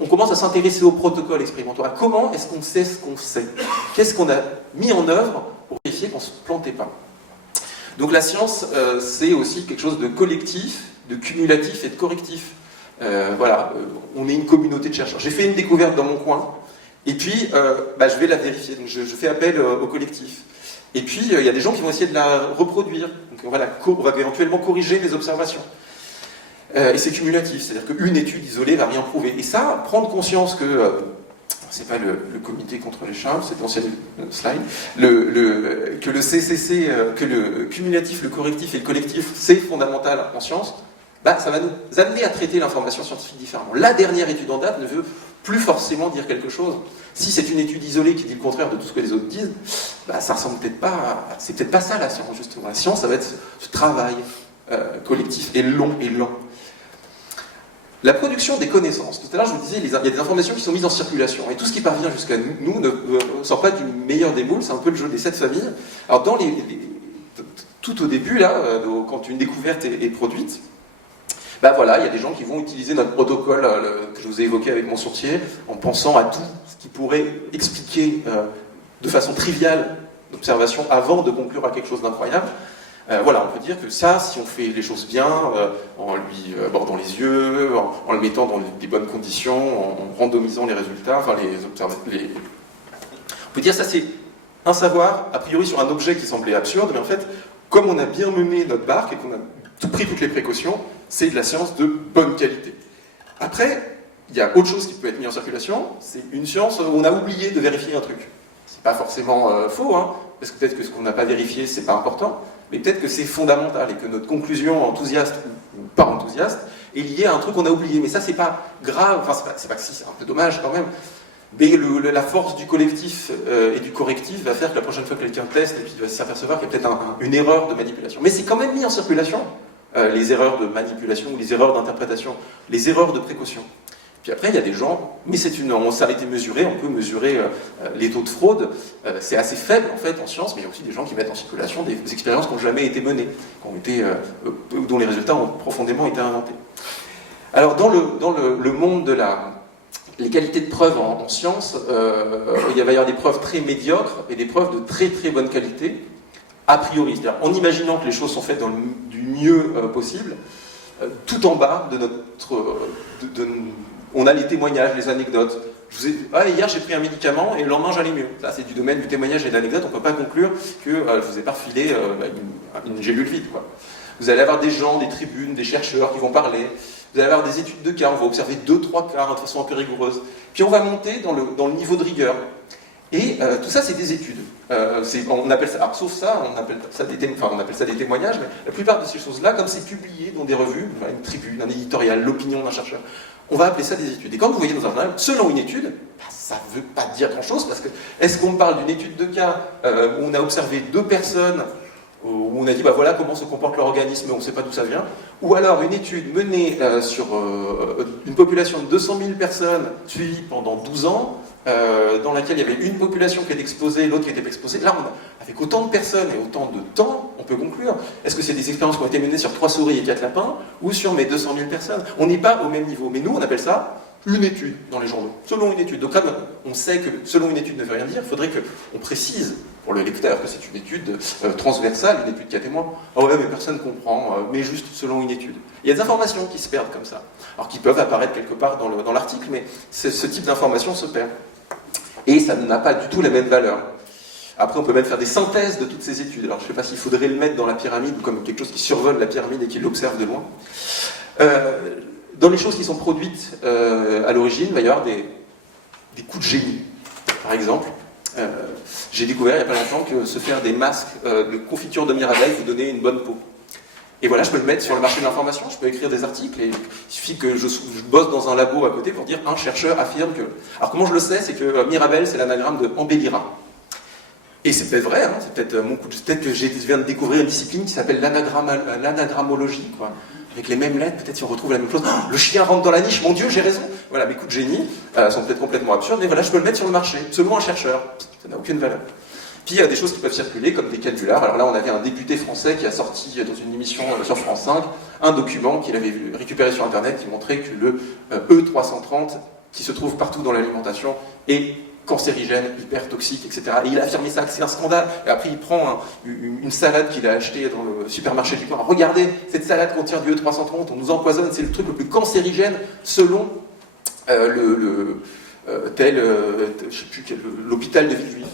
on commence à s'intéresser au protocole expérimental. Comment est-ce qu'on sait ce qu'on sait? Qu'est-ce qu'on a mis en œuvre pour vérifier qu'on ne se plantait pas? Donc la science, c'est aussi quelque chose de collectif, de cumulatif et de correctif. On est une communauté de chercheurs. J'ai fait une découverte dans mon coin, et puis je vais la vérifier. Donc je fais appel au collectif. Et puis il y a des gens qui vont essayer de la reproduire. Donc on va éventuellement corriger les observations. Et c'est cumulatif, c'est-à-dire qu'une étude isolée va rien prouver. Et ça, prendre conscience que c'est pas le comité contre les chats, c'est l'ancienne slide, que le CCC, que le cumulatif, le correctif et le collectif, c'est fondamental en science, ça va nous amener à traiter l'information scientifique différemment. La dernière étude en date ne veut plus forcément dire quelque chose. Si c'est une étude isolée qui dit le contraire de tout ce que les autres disent, ça ressemble peut-être pas c'est peut-être pas ça la science, justement. La science, ça va être ce travail collectif et long et lent. La production des connaissances. Tout à l'heure, je vous disais, il y a des informations qui sont mises en circulation. Et tout ce qui parvient jusqu'à nous ne sort pas du meilleur des moules. C'est un peu le jeu des 7 familles. Alors, tout au début, là, quand une découverte est produite, il y a des gens qui vont utiliser notre protocole que je vous ai évoqué avec mon sourcier, en pensant à tout ce qui pourrait expliquer de façon triviale l'observation avant de conclure à quelque chose d'incroyable. On peut dire que ça, si on fait les choses bien, en lui bordant les yeux, en le mettant dans des bonnes conditions, en randomisant les résultats, on peut dire ça c'est un savoir, a priori sur un objet qui semblait absurde, mais en fait, comme on a bien mené notre barque et qu'on a pris toutes les précautions, c'est de la science de bonne qualité. Après, il y a autre chose qui peut être mis en circulation, c'est une science où on a oublié de vérifier un truc. C'est pas forcément faux, parce que peut-être que ce qu'on n'a pas vérifié, c'est pas important, mais peut-être que c'est fondamental et que notre conclusion enthousiaste ou pas enthousiaste est liée à un truc qu'on a oublié. Mais ça, c'est pas grave, c'est pas que si, c'est un peu dommage quand même. Mais la force du collectif et du correctif va faire que la prochaine fois que quelqu'un teste, et puis il va s'apercevoir qu'il y a peut-être une erreur de manipulation. Mais c'est quand même mis en circulation, les erreurs de manipulation ou les erreurs d'interprétation, les erreurs de précaution. Puis après, il y a des gens, mais ça a été mesuré, on peut mesurer les taux de fraude, c'est assez faible en fait en science, mais il y a aussi des gens qui mettent en circulation des expériences qui n'ont jamais été menées, dont les résultats ont profondément été inventés. Alors dans le monde de les qualités de preuve en science, il va y avoir des preuves très médiocres et des preuves de très très bonne qualité, a priori, c'est-à-dire en imaginant que les choses sont faites du mieux possible, tout en bas de on a les témoignages, les anecdotes. Hier j'ai pris un médicament et le lendemain j'allais mieux. Ça c'est du domaine du témoignage et de l'anecdote, on ne peut pas conclure que je vous ai pas refilé une gélule vide. Vous allez avoir des gens, des tribunes, des chercheurs qui vont parler, vous allez avoir des études de cas, on va observer 2-3 cas de façon un peu rigoureuse. Puis on va monter dans le niveau de rigueur. Et tout ça c'est des études. On appelle ça, alors, sauf ça, on appelle ça des témoignages, mais la plupart de ces choses-là, comme c'est publié dans des revues, une tribune, un éditorial, l'opinion d'un chercheur, on va appeler ça des études. Et quand vous voyez dans un journal, selon une étude, ça ne veut pas dire grand-chose, parce que est-ce qu'on parle d'une étude de cas où on a observé 2 personnes, où on a dit voilà comment se comporte leur organisme, mais on ne sait pas d'où ça vient, ou alors une étude menée sur une population de 200 000 personnes suivies pendant 12 ans, dans laquelle il y avait une population qui était exposée, l'autre qui était pas exposée. Là, avec autant de personnes et autant de temps, on peut conclure. Est-ce que c'est des expériences qui ont été menées sur 3 souris et 4 lapins, ou sur mes 200 000 personnes? On n'est pas au même niveau. Mais nous, on appelle ça une étude dans les journaux, selon une étude. Donc comme on sait que selon une étude ne veut rien dire, il faudrait qu'on précise pour le lecteur que c'est une étude transversale, une étude qui a témoin. Ah ouais, mais personne ne comprend, mais juste selon une étude. Il y a des informations qui se perdent comme ça, alors qui peuvent apparaître quelque part dans l'article, mais ce type d'information se perd. Et ça n'a pas du tout la même valeur. Après, on peut même faire des synthèses de toutes ces études. Alors, je ne sais pas s'il faudrait le mettre dans la pyramide ou comme quelque chose qui survole la pyramide et qui l'observe de loin. Dans les choses qui sont produites à l'origine, il va y avoir des coups de génie. Par exemple, j'ai découvert il n'y a pas longtemps que se faire des masques de confiture de mirabelle vous donnait une bonne peau. Et voilà, je peux le mettre sur le marché de l'information, je peux écrire des articles, et il suffit que je bosse dans un labo à côté pour dire un chercheur affirme que... Alors comment je le sais? C'est que Mirabelle, c'est l'anagramme de embellira. Et c'est peut-être vrai, hein, c'est peut-être mon coup de... Peut-être que je viens de découvrir une discipline qui s'appelle l'anagrammologie, quoi. Avec les mêmes lettres, peut-être si on retrouve la même chose. Oh, le chien rentre dans la niche, mon Dieu, j'ai raison. Voilà, mes coups de génie sont peut-être complètement absurdes, mais voilà, je peux le mettre sur le marché, selon un chercheur. Ça n'a aucune valeur. Puis il y a des choses qui peuvent circuler, comme des canulars. Alors là, on avait un député français qui a sorti dans une émission sur France 5 un document qu'il avait récupéré sur Internet qui montrait que le E330, qui se trouve partout dans l'alimentation, est cancérigène, hyper toxique, etc. Et il a affirmé ça, que c'est un scandale. Et après, il prend une salade qu'il a achetée dans le supermarché du coin. Regardez, cette salade contient du E330, on nous empoisonne, c'est le truc le plus cancérigène selon l'hôpital de Villejuif.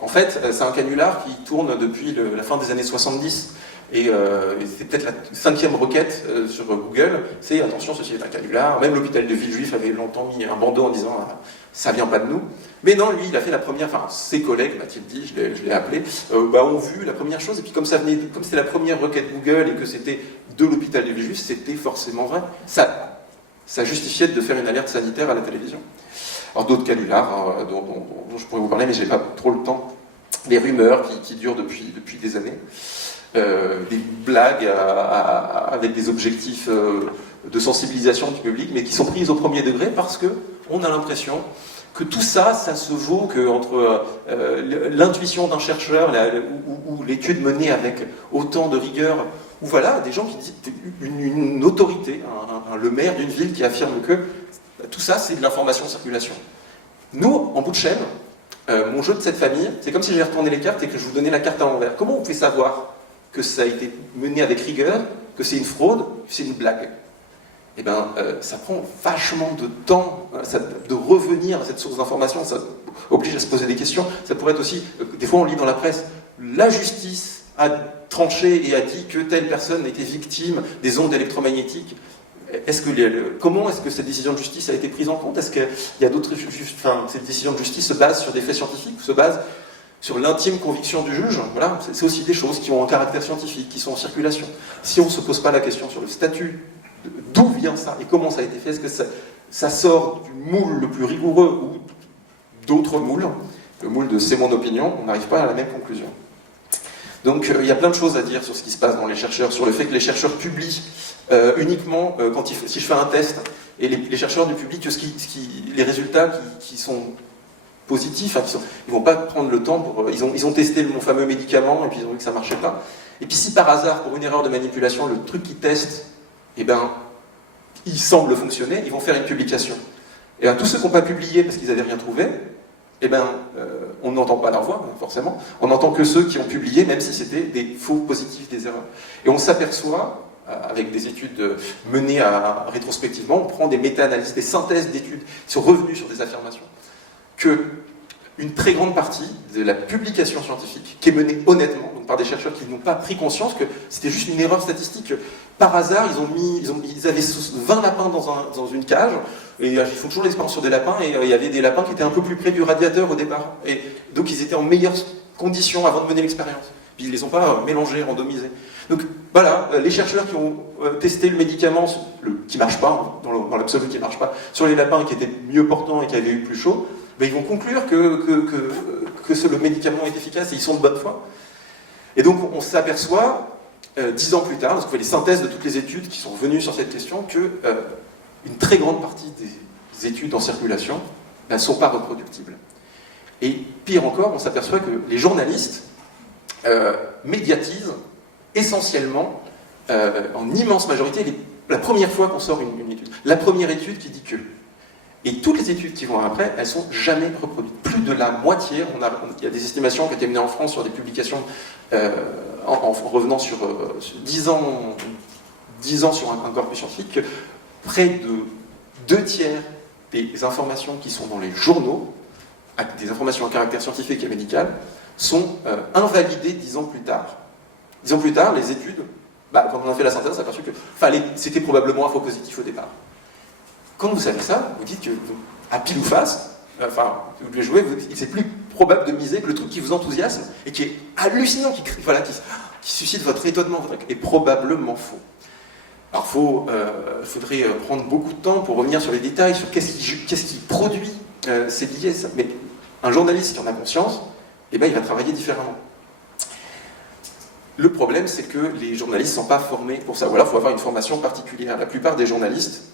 En fait, c'est un canular qui tourne depuis la fin des années 70. Et c'est peut-être la 5e requête sur Google, c'est attention, ceci est un canular. Même l'hôpital de Villejuif avait longtemps mis un bandeau en disant ça vient pas de nous. Mais non, lui, il a fait la première, enfin ses collègues, m'a-t-il dit, je l'ai appelé, ont vu la première chose. Et puis comme c'était la première requête Google et que c'était de l'hôpital de Villejuif, c'était forcément vrai. Ça justifiait de faire une alerte sanitaire à la télévision. Alors d'autres canulars dont je pourrais vous parler, mais j'ai pas trop le temps. Les rumeurs qui durent depuis des années. Des blagues avec des objectifs de sensibilisation du public, mais qui sont prises au premier degré parce qu'on a l'impression que tout ça, ça se vaut entre l'intuition d'un chercheur ou l'étude menée avec autant de rigueur, ou voilà, des gens qui disent une autorité, le maire d'une ville qui affirme que tout ça, c'est de l'information circulation. Nous, en bout de chaîne, mon jeu de cette famille, c'est comme si j'avais retourné les cartes et que je vous donnais la carte à l'envers. Comment vous pouvez savoir que ça a été mené avec rigueur, que c'est une fraude, que c'est une blague? Eh bien, ça prend vachement de temps de revenir à cette source d'information, ça oblige à se poser des questions. Ça pourrait être aussi, des fois on lit dans la presse, la justice a tranché et a dit que telle personne était victime des ondes électromagnétiques. Comment est-ce que cette décision de justice a été prise en compte? Est-ce qu'il y a d'autres... cette décision de justice se base sur des faits scientifiques, se base sur l'intime conviction du juge? Voilà, c'est aussi des choses qui ont un caractère scientifique, qui sont en circulation. Si on ne se pose pas la question sur le statut, d'où vient ça et comment ça a été fait, est-ce que ça sort du moule le plus rigoureux ou d'autres moules, le moule de c'est mon opinion, on n'arrive pas à la même conclusion. Donc il y a plein de choses à dire sur ce qui se passe dans les chercheurs, sur le fait que les chercheurs publient uniquement si je fais un test, et les chercheurs du public, les résultats qui sont positifs, ils vont pas prendre le temps pour... Ils ont testé mon fameux médicament et puis ils ont vu que ça marchait pas. Et puis si par hasard, pour une erreur de manipulation, le truc qu'ils testent, il semble fonctionner, ils vont faire une publication. Et tous ceux qui n'ont pas publié parce qu'ils n'avaient rien trouvé, on n'entend pas leur voix, forcément. On n'entend que ceux qui ont publié, même si c'était des faux positifs, des erreurs. Et on s'aperçoit, avec des études menées rétrospectivement, on prend des méta-analyses, des synthèses d'études qui sont revenues sur des affirmations, qu'une très grande partie de la publication scientifique, qui est menée honnêtement, donc par des chercheurs qui n'ont pas pris conscience que c'était juste une erreur statistique. Par hasard, ils avaient 20 lapins dans une cage, et ils font toujours l'expérience sur des lapins, et il y avait des lapins qui étaient un peu plus près du radiateur au départ. Et donc ils étaient en meilleures conditions avant de mener l'expérience. Puis ils ne les ont pas mélangés, randomisés. Donc voilà, les chercheurs qui ont testé le médicament, qui ne marche pas, dans l'absolu qui ne marche pas, sur les lapins qui étaient mieux portants et qui avaient eu plus chaud, ils vont conclure que le médicament est efficace et ils sont de bonne foi. Et donc on s'aperçoit, 10 ans plus tard, lorsqu'on fait les synthèses de toutes les études qui sont revenues sur cette question, qu'une très grande partie des études en circulation ne sont pas reproductibles. Et pire encore, on s'aperçoit que les journalistes médiatisent essentiellement, en immense majorité, la première fois qu'on sort une étude. La première étude qui dit que. Et toutes les études qui vont après, elles ne sont jamais reproduites. Plus de la moitié, il y a des estimations qui ont été menées en France sur des publications en revenant sur 10 ans sur un corpus scientifique, que près de 2/3 des informations qui sont dans les journaux, des informations à caractère scientifique et médical, sont invalidées 10 ans plus tard. 10 ans plus tard, les études, quand on a fait la synthèse, on s'est aperçu que c'était probablement un faux positif au départ. Quand vous savez ça, vous dites que, à pile ou face, vous devez jouer, c'est plus probable de miser que le truc qui vous enthousiasme et qui est hallucinant, qui suscite votre étonnement, est probablement faux. Alors faudrait prendre beaucoup de temps pour revenir sur les détails, sur qu'est-ce qui produit ces billets. Mais un journaliste qui en a conscience, eh ben, il va travailler différemment. Le problème, c'est que les journalistes ne sont pas formés pour ça. Ou alors, il faut avoir une formation particulière. La plupart des journalistes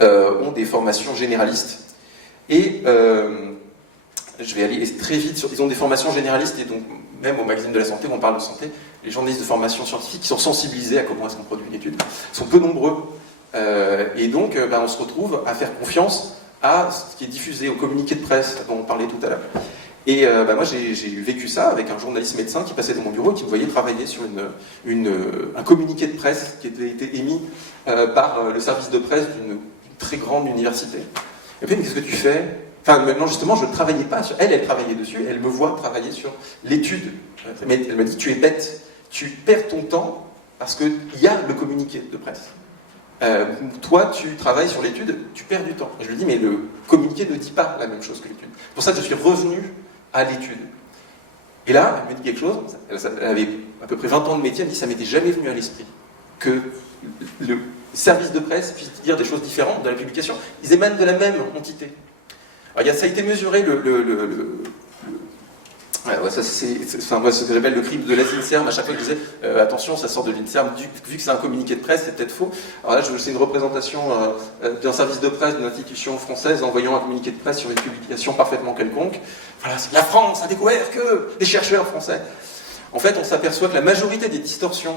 ont des formations généralistes. Et je vais aller très vite sur... Ils ont des formations généralistes, et donc, même au magazine de la santé, où on parle de santé, les journalistes de formation scientifique qui sont sensibilisés à comment est-ce qu'on produit une étude sont peu nombreux. Et donc, on se retrouve à faire confiance à ce qui est diffusé au communiqué de presse dont on parlait tout à l'heure. Et moi, j'ai vécu ça avec un journaliste médecin qui passait dans mon bureau et qui me voyait travailler sur un communiqué de presse qui avait été émis par le service de presse d'une très grande université. Et puis, mais qu'est-ce que tu fais? Enfin, maintenant, justement, je ne travaillais pas sur... Elle travaillait dessus, elle me voit travailler sur l'étude. Mais elle m'a dit, tu es bête, tu perds ton temps parce qu'il y a le communiqué de presse. Toi, tu travailles sur l'étude, tu perds du temps. Et je lui dis, mais le communiqué ne dit pas la même chose que l'étude. C'est pour ça que je suis revenu à l'étude. Et là, elle me dit quelque chose, elle avait à peu près 20 ans de métier, elle me dit, ça m'était jamais venu à l'esprit que le service de presse puisse dire des choses différentes de la publication. Ils émanent de la même entité. Alors, ça a été mesuré, moi, ce que j'appelle le crime de l'INSERM, à chaque fois que je disais attention, ça sort de l'INSERM, vu que c'est un communiqué de presse, c'est peut-être faux. Alors là, c'est une représentation d'un service de presse d'une institution française envoyant un communiqué de presse sur une publication parfaitement quelconque. Voilà, la France a découvert que des chercheurs français. En fait, on s'aperçoit que la majorité des distorsions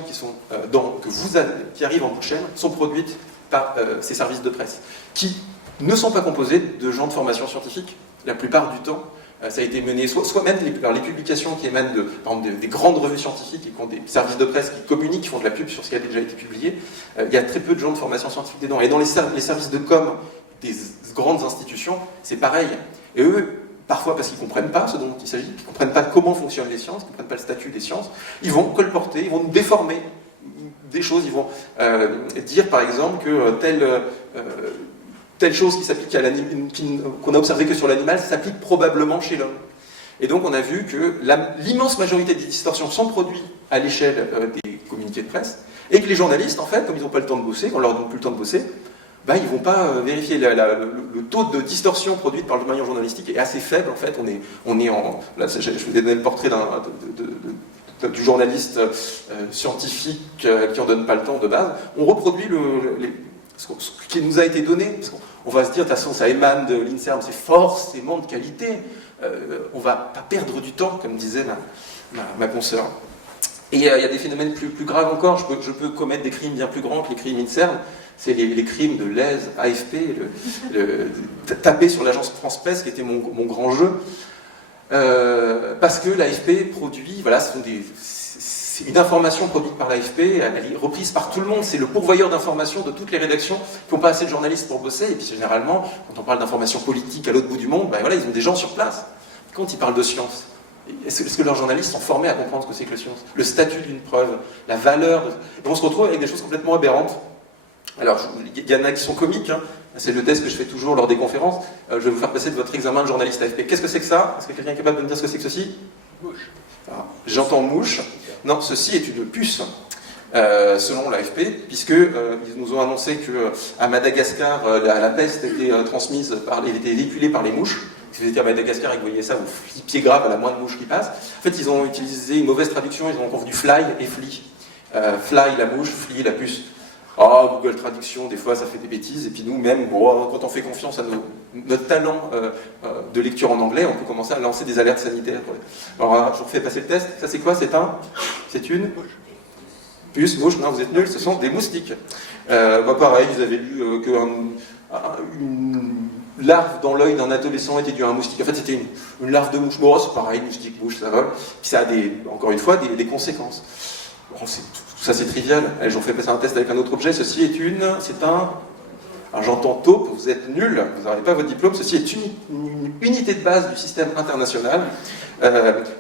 qui arrivent en bout de chaîne sont produites par ces services de presse, qui ne sont pas composés de gens de formation scientifique, la plupart du temps. Ça a été mené, soit même les publications qui émanent par exemple, des grandes revues scientifiques et qui ont des services de presse qui communiquent, qui font de la pub sur ce qui a déjà été publié, il y a très peu de gens de formation scientifique dedans. Et dans les services de com des grandes institutions, c'est pareil. Et eux, parfois parce qu'ils ne comprennent pas ce dont il s'agit, qu'ils ne comprennent pas comment fonctionnent les sciences, qu'ils ne comprennent pas le statut des sciences, ils vont colporter, ils vont déformer des choses, ils vont dire par exemple que telle chose qui s'applique qu'on a observé que sur l'animal s'applique probablement chez l'homme. Et donc on a vu que l'immense majorité des distorsions sont produites à l'échelle des communiqués de presse, et que les journalistes, en fait, comme ils n'ont pas le temps de bosser, qu'on leur donne plus le temps de bosser, ils ne vont pas vérifier. Le taux de distorsion produite par le moyen journalistique est assez faible, en fait. Là, je vous ai donné le portrait du journaliste scientifique qui n'en donne pas le temps de base. On reproduit ce qui nous a été donné, parce qu'on va se dire, de toute façon, ça émane de l'INSERM, c'est forcément de qualité. On ne va pas perdre du temps, comme disait ma consoeur. Et il y a des phénomènes plus graves encore. Je peux commettre des crimes bien plus grands que les crimes INSERM. C'est les crimes de l'AISE, AFP, taper sur l'agence France-Presse, qui était mon grand jeu. Parce que l'AFP produit, c'est une information produite par l'AFP, elle est reprise par tout le monde, c'est le pourvoyeur d'informations de toutes les rédactions qui n'ont pas assez de journalistes pour bosser, et puis généralement, quand on parle d'informations politiques à l'autre bout du monde, ils ont des gens sur place. Quand ils parlent de science, est-ce que leurs journalistes sont formés à comprendre ce que c'est que la science? Le statut d'une preuve, la valeur... Et on se retrouve avec des choses complètement aberrantes. Alors, il y en a qui sont comiques, c'est le test que je fais toujours lors des conférences. Je vais vous faire passer de votre examen de journaliste AFP. Qu'est-ce que c'est que ça? Est-ce que quelqu'un est capable de me dire ce que c'est que ceci? Mouche. J'entends mouche. Non, ceci est une puce, selon l'AFP, puisqu'ils nous ont annoncé qu'à Madagascar, la peste était était véhiculée par les mouches. Si vous étiez à Madagascar et que vous voyez ça, vous flippiez grave à la moindre mouche qui passe. En fait, ils ont utilisé une mauvaise traduction, ils ont confondu fly et flea. Fly, la mouche, flea, la puce. Google Traduction, des fois ça fait des bêtises, et puis nous-mêmes, quand on fait confiance à notre talent de lecture en anglais, on peut commencer à lancer des alertes sanitaires. Alors, je vous refais passer le test. Ça c'est quoi? C'est une puce, mouche, non, vous êtes nuls, ce sont des moustiques. Pareil, vous avez lu qu'une larve dans l'œil d'un adolescent était due à un moustique. En fait, c'était une larve de mouche. Bon, c'est pareil, moustique, mouche, ça vole. Puis ça a encore une fois des conséquences. Bon, tout ça c'est trivial. Allez, je vous fais passer un test avec un autre objet. Ceci est alors j'entends taupe, vous êtes nul, vous n'avez pas votre diplôme. Ceci est une unité de base du système international,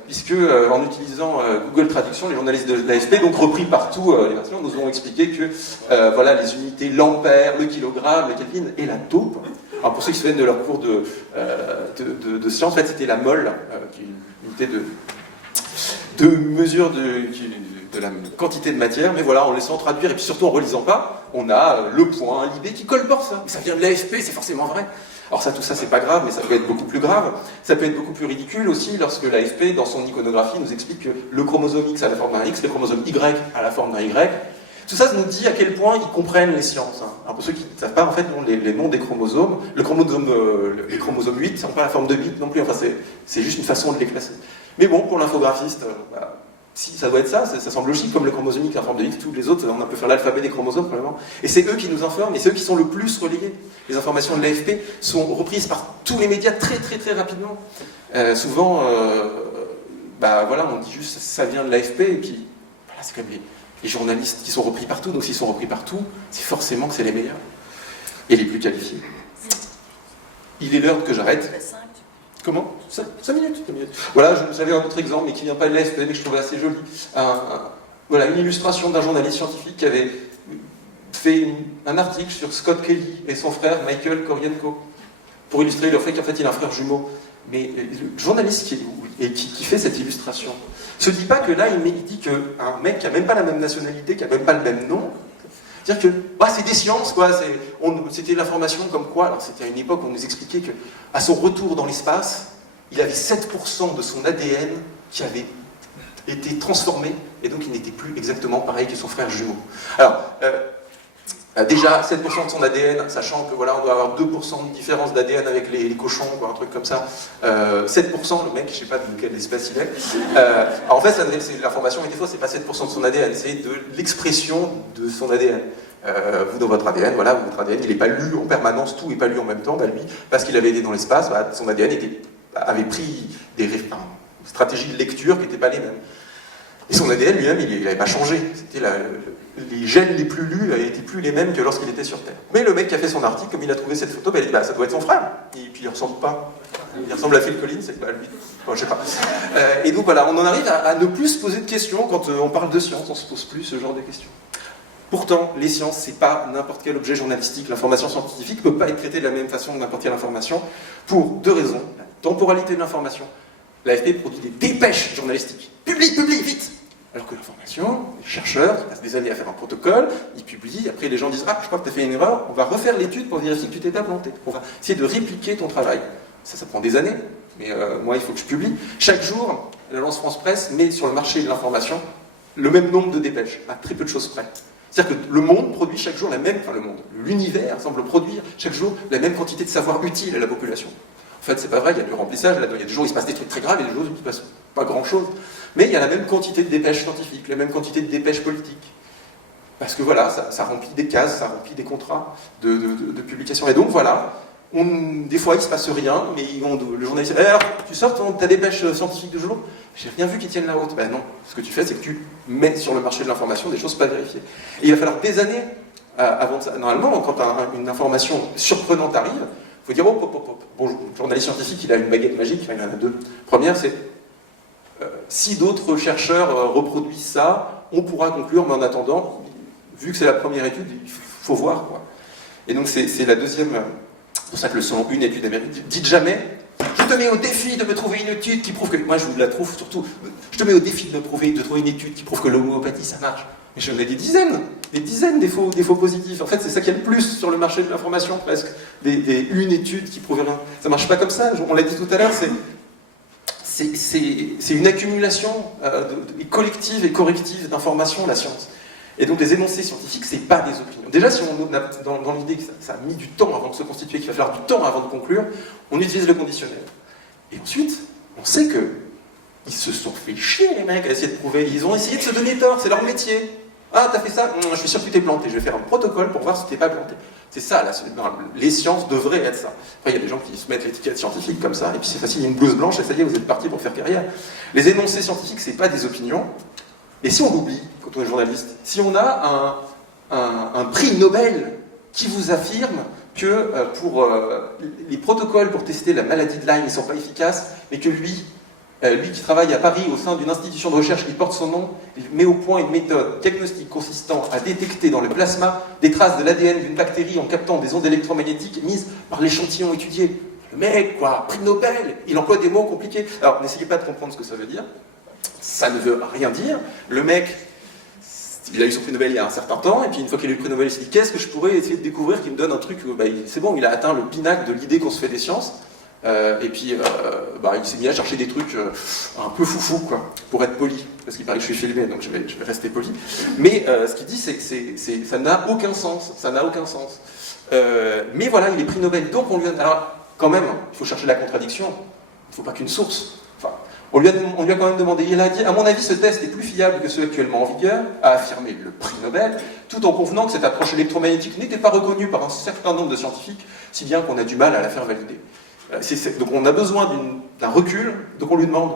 puisque en utilisant Google Traduction, les journalistes de l'AFP, donc repris partout, les versions, nous ont expliqué que les unités l'ampère, le kilogramme, le Kelvin et la taupe Alors pour ceux qui se souviennent de leur cours de sciences, en fait, c'était la mole, qui est une unité de mesure de la quantité de matière, mais voilà, en laissant traduire, et puis surtout en relisant pas, on a le point, l'idée qui colporte ça. Mais ça vient de l'AFP, c'est forcément vrai. Alors ça, tout ça, c'est pas grave, mais ça peut être beaucoup plus grave. Ça peut être beaucoup plus ridicule aussi lorsque l'AFP, dans son iconographie, nous explique que le chromosome X a la forme d'un X, le chromosome Y a la forme d'un Y. Tout ça, ça nous dit à quel point ils comprennent les sciences. Alors pour ceux qui ne savent pas, en fait, les noms des chromosomes, les chromosomes 8 n'ont pas la forme de bit non plus, enfin c'est juste une façon de les classer. Mais bon, pour l'infographiste, si ça doit être ça, ça semble logique, comme le chromosome X a la forme de X, tous les autres, on peut faire l'alphabet des chromosomes, probablement. Et c'est eux qui nous informent, et c'est eux qui sont le plus relayés. Les informations de l'AFP sont reprises par tous les médias très très très rapidement. Souvent, voilà, on dit juste ça vient de l'AFP, et puis voilà, c'est comme les journalistes qui sont repris partout, donc s'ils sont repris partout, c'est forcément que c'est les meilleurs, et les plus qualifiés. Il est l'heure que j'arrête. Comment 5 minutes. Voilà, j'avais un autre exemple, mais qui ne vient pas de l'AFP, mais que je trouvais assez joli. Voilà, une illustration d'un journaliste scientifique qui avait fait un article sur Scott Kelly et son frère Michael Koryenko, pour illustrer le fait qu'en fait il a un frère jumeau. Mais le journaliste qui fait cette illustration se dit pas que là, il dit qu'un mec qui n'a même pas la même nationalité, qui n'a même pas le même nom, c'est-à-dire que c'est des sciences, quoi. C'était l'information comme quoi, alors c'était à une époque où on nous expliquait qu'à son retour dans l'espace, il avait 7% de son ADN qui avait été transformé, et donc il n'était plus exactement pareil que son frère jumeau. Alors, déjà, 7% de son ADN, sachant que voilà, on doit avoir 2% de différence d'ADN avec les cochons, quoi, un truc comme ça. 7%, le mec, je sais pas de quelle espèce il est. Alors en fait, l'information est fausse, c'est pas 7% de son ADN, c'est de l'expression de son ADN. Vous, dans votre ADN, voilà, votre ADN, il n'est pas lu en permanence, tout n'est pas lu en même temps. Lui, parce qu'il avait été dans l'espace, son ADN avait pris des stratégies de lecture qui n'étaient pas les mêmes. Et son ADN lui-même, il n'avait pas changé. C'était les gènes les plus lus n'étaient plus les mêmes que lorsqu'il était sur Terre. Mais le mec qui a fait son article, comme il a trouvé cette photo, il dit ça doit être son frère. Et puis il ressemble pas. Il ressemble à Phil Collins, c'est pas lui. Bon, je sais pas. Et donc voilà, on en arrive à ne plus se poser de questions quand on parle de science, on se pose plus ce genre de questions. Pourtant, les sciences, c'est pas n'importe quel objet journalistique. L'information scientifique ne peut pas être traitée de la même façon que n'importe quelle information, pour deux raisons. La temporalité de l'information. L'AFP produit des dépêches journalistiques. Publie, vite! Alors que l'information, les chercheurs qui passent des années à faire un protocole, ils publient, après les gens disent « Ah, je crois que tu as fait une erreur, on va refaire l'étude pour vérifier que tu t'es pas planté. On va essayer de répliquer ton travail. » Ça prend des années, mais moi, il faut que je publie. Chaque jour, l'Agence France Presse met sur le marché de l'information le même nombre de dépêches, à très peu de choses près. C'est-à-dire que le monde produit chaque jour l'univers semble produire chaque jour la même quantité de savoir utile à la population. En fait, c'est pas vrai, il y a du remplissage là-dedans. Il y a des jours où il se passe des trucs très graves et des jours où il ne se passe pas grand-chose. Mais il y a la même quantité de dépêches scientifiques, la même quantité de dépêches politiques. Parce que voilà, ça remplit des cases, ça remplit des contrats de publication. Et donc voilà, des fois il ne se passe rien, mais le journaliste dit alors, tu sors ta dépêche scientifique de jour ? J'ai rien vu qui tienne la route. Ben non, ce que tu fais, c'est que tu mets sur le marché de l'information des choses pas vérifiées. Et il va falloir des années avant de ça. Normalement, quand une information surprenante arrive, il faut dire Bon, le journaliste scientifique, il a une baguette magique, enfin, il y en a deux. Première, c'est si d'autres chercheurs reproduisent ça, on pourra conclure, mais en attendant, vu que c'est la première étude, il faut voir, quoi. Et donc c'est la deuxième, c'est pour ça que le 101 étude américaine, dites jamais, je te mets au défi de me trouver une étude qui prouve que, moi je vous la trouve surtout, je te mets au défi de trouver une étude qui prouve que l'homéopathie ça marche. Mais j'en ai des dizaines des faux positifs. En fait, c'est ça qu'il y a le plus sur le marché de l'information, presque. Une étude qui prouve rien. Ça marche pas comme ça, on l'a dit tout à l'heure, c'est une accumulation collective et corrective d'informations, la science. Et donc les énoncés scientifiques, c'est pas des opinions. Déjà, si on a dans l'idée que ça a mis du temps avant de se constituer, qu'il va falloir du temps avant de conclure, on utilise le conditionnel. Et ensuite, on sait que ils se sont fait chier, les mecs, à essayer de prouver. Ils ont essayé de se donner tort, c'est leur métier. Ah, t'as fait ça, je suis sûr que tu t'es planté. Je vais faire un protocole pour voir si tu t'es pas planté. C'est ça, là. Les sciences devraient être ça. Après, il y a des gens qui se mettent l'étiquette scientifique comme ça, et puis c'est facile, il y a une blouse blanche, et ça y est, vous êtes parti pour faire carrière. Les énoncés scientifiques, c'est pas des opinions. Et si on l'oublie, quand on est journaliste, si on a un prix Nobel qui vous affirme que pour les protocoles pour tester la maladie de Lyme ne sont pas efficaces, mais que lui, lui qui travaille à Paris au sein d'une institution de recherche qui porte son nom, il met au point une méthode diagnostique consistant à détecter dans le plasma des traces de l'ADN d'une bactérie en captant des ondes électromagnétiques émises par l'échantillon étudié. Le mec, quoi, prix Nobel, il emploie des mots compliqués. Alors, n'essayez pas de comprendre ce que ça veut dire. Ça ne veut rien dire. Le mec, il a eu son prix Nobel il y a un certain temps, et puis une fois qu'il a eu le prix Nobel, il s'est dit, qu'est-ce que je pourrais essayer de découvrir qui me donne un truc, c'est bon, il a atteint le pinacle de l'idée qu'on se fait des sciences. Et puis, il s'est mis à chercher des trucs un peu foufou, quoi, pour être poli, parce qu'il paraît que je suis filmé, donc je vais rester poli. Mais ce qu'il dit, c'est que ça n'a aucun sens, ça n'a aucun sens. Mais voilà, il est prix Nobel, donc on lui donne... Alors, quand même, il faut chercher la contradiction, il ne faut pas qu'une source. Enfin, on lui a quand même demandé, il a dit, à mon avis, ce test est plus fiable que ceux actuellement en vigueur, a affirmé le prix Nobel, tout en convenant que cette approche électromagnétique n'était pas reconnue par un certain nombre de scientifiques, si bien qu'on a du mal à la faire valider. Donc on a besoin d'un recul, donc on lui demande,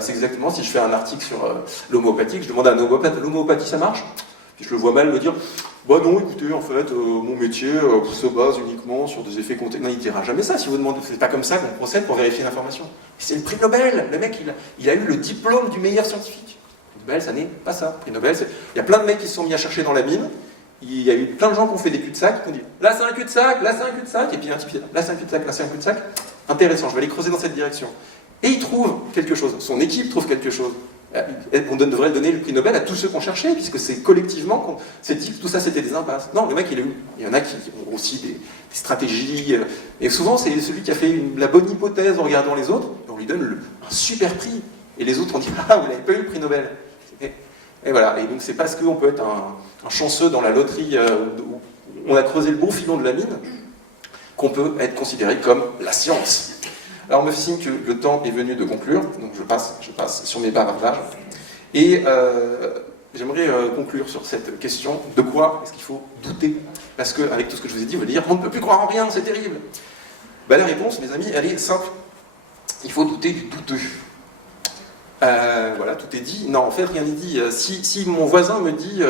c'est exactement si je fais un article sur l'homéopathie, que je demande à un homéopathe, l'homéopathie ça marche? Puis je le vois mal me dire, bah non écoutez, en fait, mon métier se base uniquement sur des effets contextuels. Non, il ne dira jamais ça si vous demandez, c'est pas comme ça qu'on procède pour vérifier l'information. C'est le prix Nobel, le mec il a eu le diplôme du meilleur scientifique. Le Nobel ça n'est pas ça, le prix Nobel il y a plein de mecs qui se sont mis à chercher dans la mine. Il y a eu plein de gens qui ont fait des cul-de-sac, qui ont dit là c'est un cul-de-sac, là c'est un cul-de-sac, et puis un type là c'est un cul-de-sac, là c'est un cul-de-sac. Intéressant, je vais aller creuser dans cette direction. Et il trouve quelque chose, son équipe trouve quelque chose. On devrait donner le prix Nobel à tous ceux qu'on cherchait, puisque c'est collectivement qu'on s'est dit que tout ça c'était des impasses. Non, le mec il a eu. Il y en a qui ont aussi des stratégies, et souvent c'est celui qui a fait la bonne hypothèse en regardant les autres, et on lui donne un super prix. Et les autres ont dit ah, vous n'avez pas eu le prix Nobel. Et voilà, et donc c'est parce qu'on peut être un chanceux dans la loterie où on a creusé le bon filon de la mine qu'on peut être considéré comme la science. Alors on me fait signe que le temps est venu de conclure, donc je passe sur mes bavardages. Et j'aimerais conclure sur cette question, de quoi est-ce qu'il faut douter? Parce qu'avec tout ce que je vous ai dit, vous allez dire, on ne peut plus croire en rien, c'est terrible. Ben, la réponse, mes amis, elle est simple. Il faut douter du douteux. Voilà, tout est dit. Non, en fait, rien n'est dit. Si mon voisin me dit,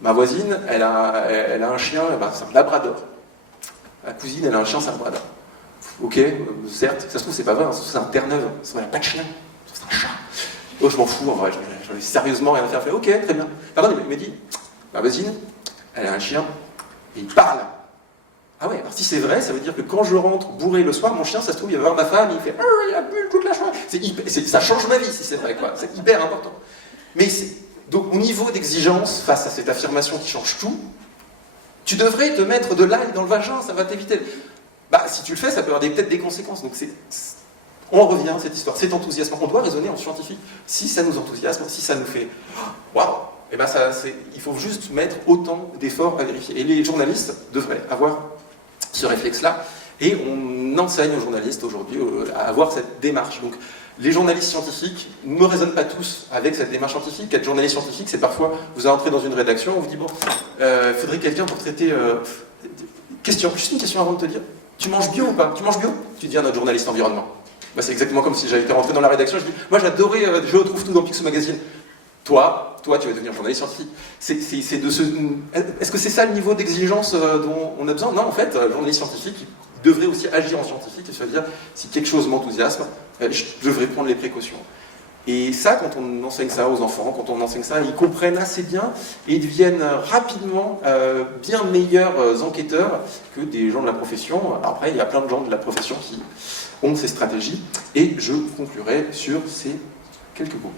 ma voisine, elle a un chien, ben, c'est un labrador. Ma cousine, elle a un chien, c'est un labrador. Ok, certes, ça se trouve, c'est pas vrai, c'est un Terre-Neuve, ça n'a pas de chien, c'est un chat. Oh, je m'en fous, en vrai, j'en ai sérieusement rien à faire. Ok, très bien. Pardon, il me dit, ma voisine, elle a un chien, et il parle. Ah ouais, alors si c'est vrai, ça veut dire que quand je rentre bourré le soir, mon chien, ça se trouve, il va voir ma femme, il fait « il a bu toute la journée ». Ça change ma vie, si c'est vrai, quoi. C'est hyper important. Mais donc, au niveau d'exigence, face à cette affirmation qui change tout, tu devrais te mettre de l'ail dans le vagin, ça va t'éviter. Bah, si tu le fais, ça peut avoir peut-être des conséquences. Donc on revient à cette histoire, cet enthousiasme. On doit raisonner en scientifique. Si ça nous enthousiasme, si ça nous fait « waouh », eh ben il faut juste mettre autant d'efforts à vérifier. Et les journalistes devraient avoir ce réflexe-là. Et on enseigne aux journalistes aujourd'hui à avoir cette démarche. Donc, les journalistes scientifiques ne raisonnent pas tous avec cette démarche scientifique. Être journaliste scientifique, c'est parfois, vous entrez dans une rédaction, on vous dit, bon, il faudrait quelqu'un pour traiter... juste une question avant de te dire, tu manges bio ou pas? Tu manges bio? Tu dis à notre journaliste environnement. Bah, c'est exactement comme si j'avais été rentré dans la rédaction, je dis, moi j'adorais, je retrouve tout dans Picsou Magazine. Toi, tu vas devenir journaliste scientifique. Est-ce que c'est ça le niveau d'exigence dont on a besoin? Non, en fait, journaliste scientifique devrait aussi agir en scientifique et se dire, si quelque chose m'enthousiasme, je devrais prendre les précautions. Et ça, quand on enseigne ça aux enfants, quand on enseigne ça, ils comprennent assez bien et ils deviennent rapidement bien meilleurs enquêteurs que des gens de la profession. Après, il y a plein de gens de la profession qui ont ces stratégies. Et je conclurai sur ces quelques mots.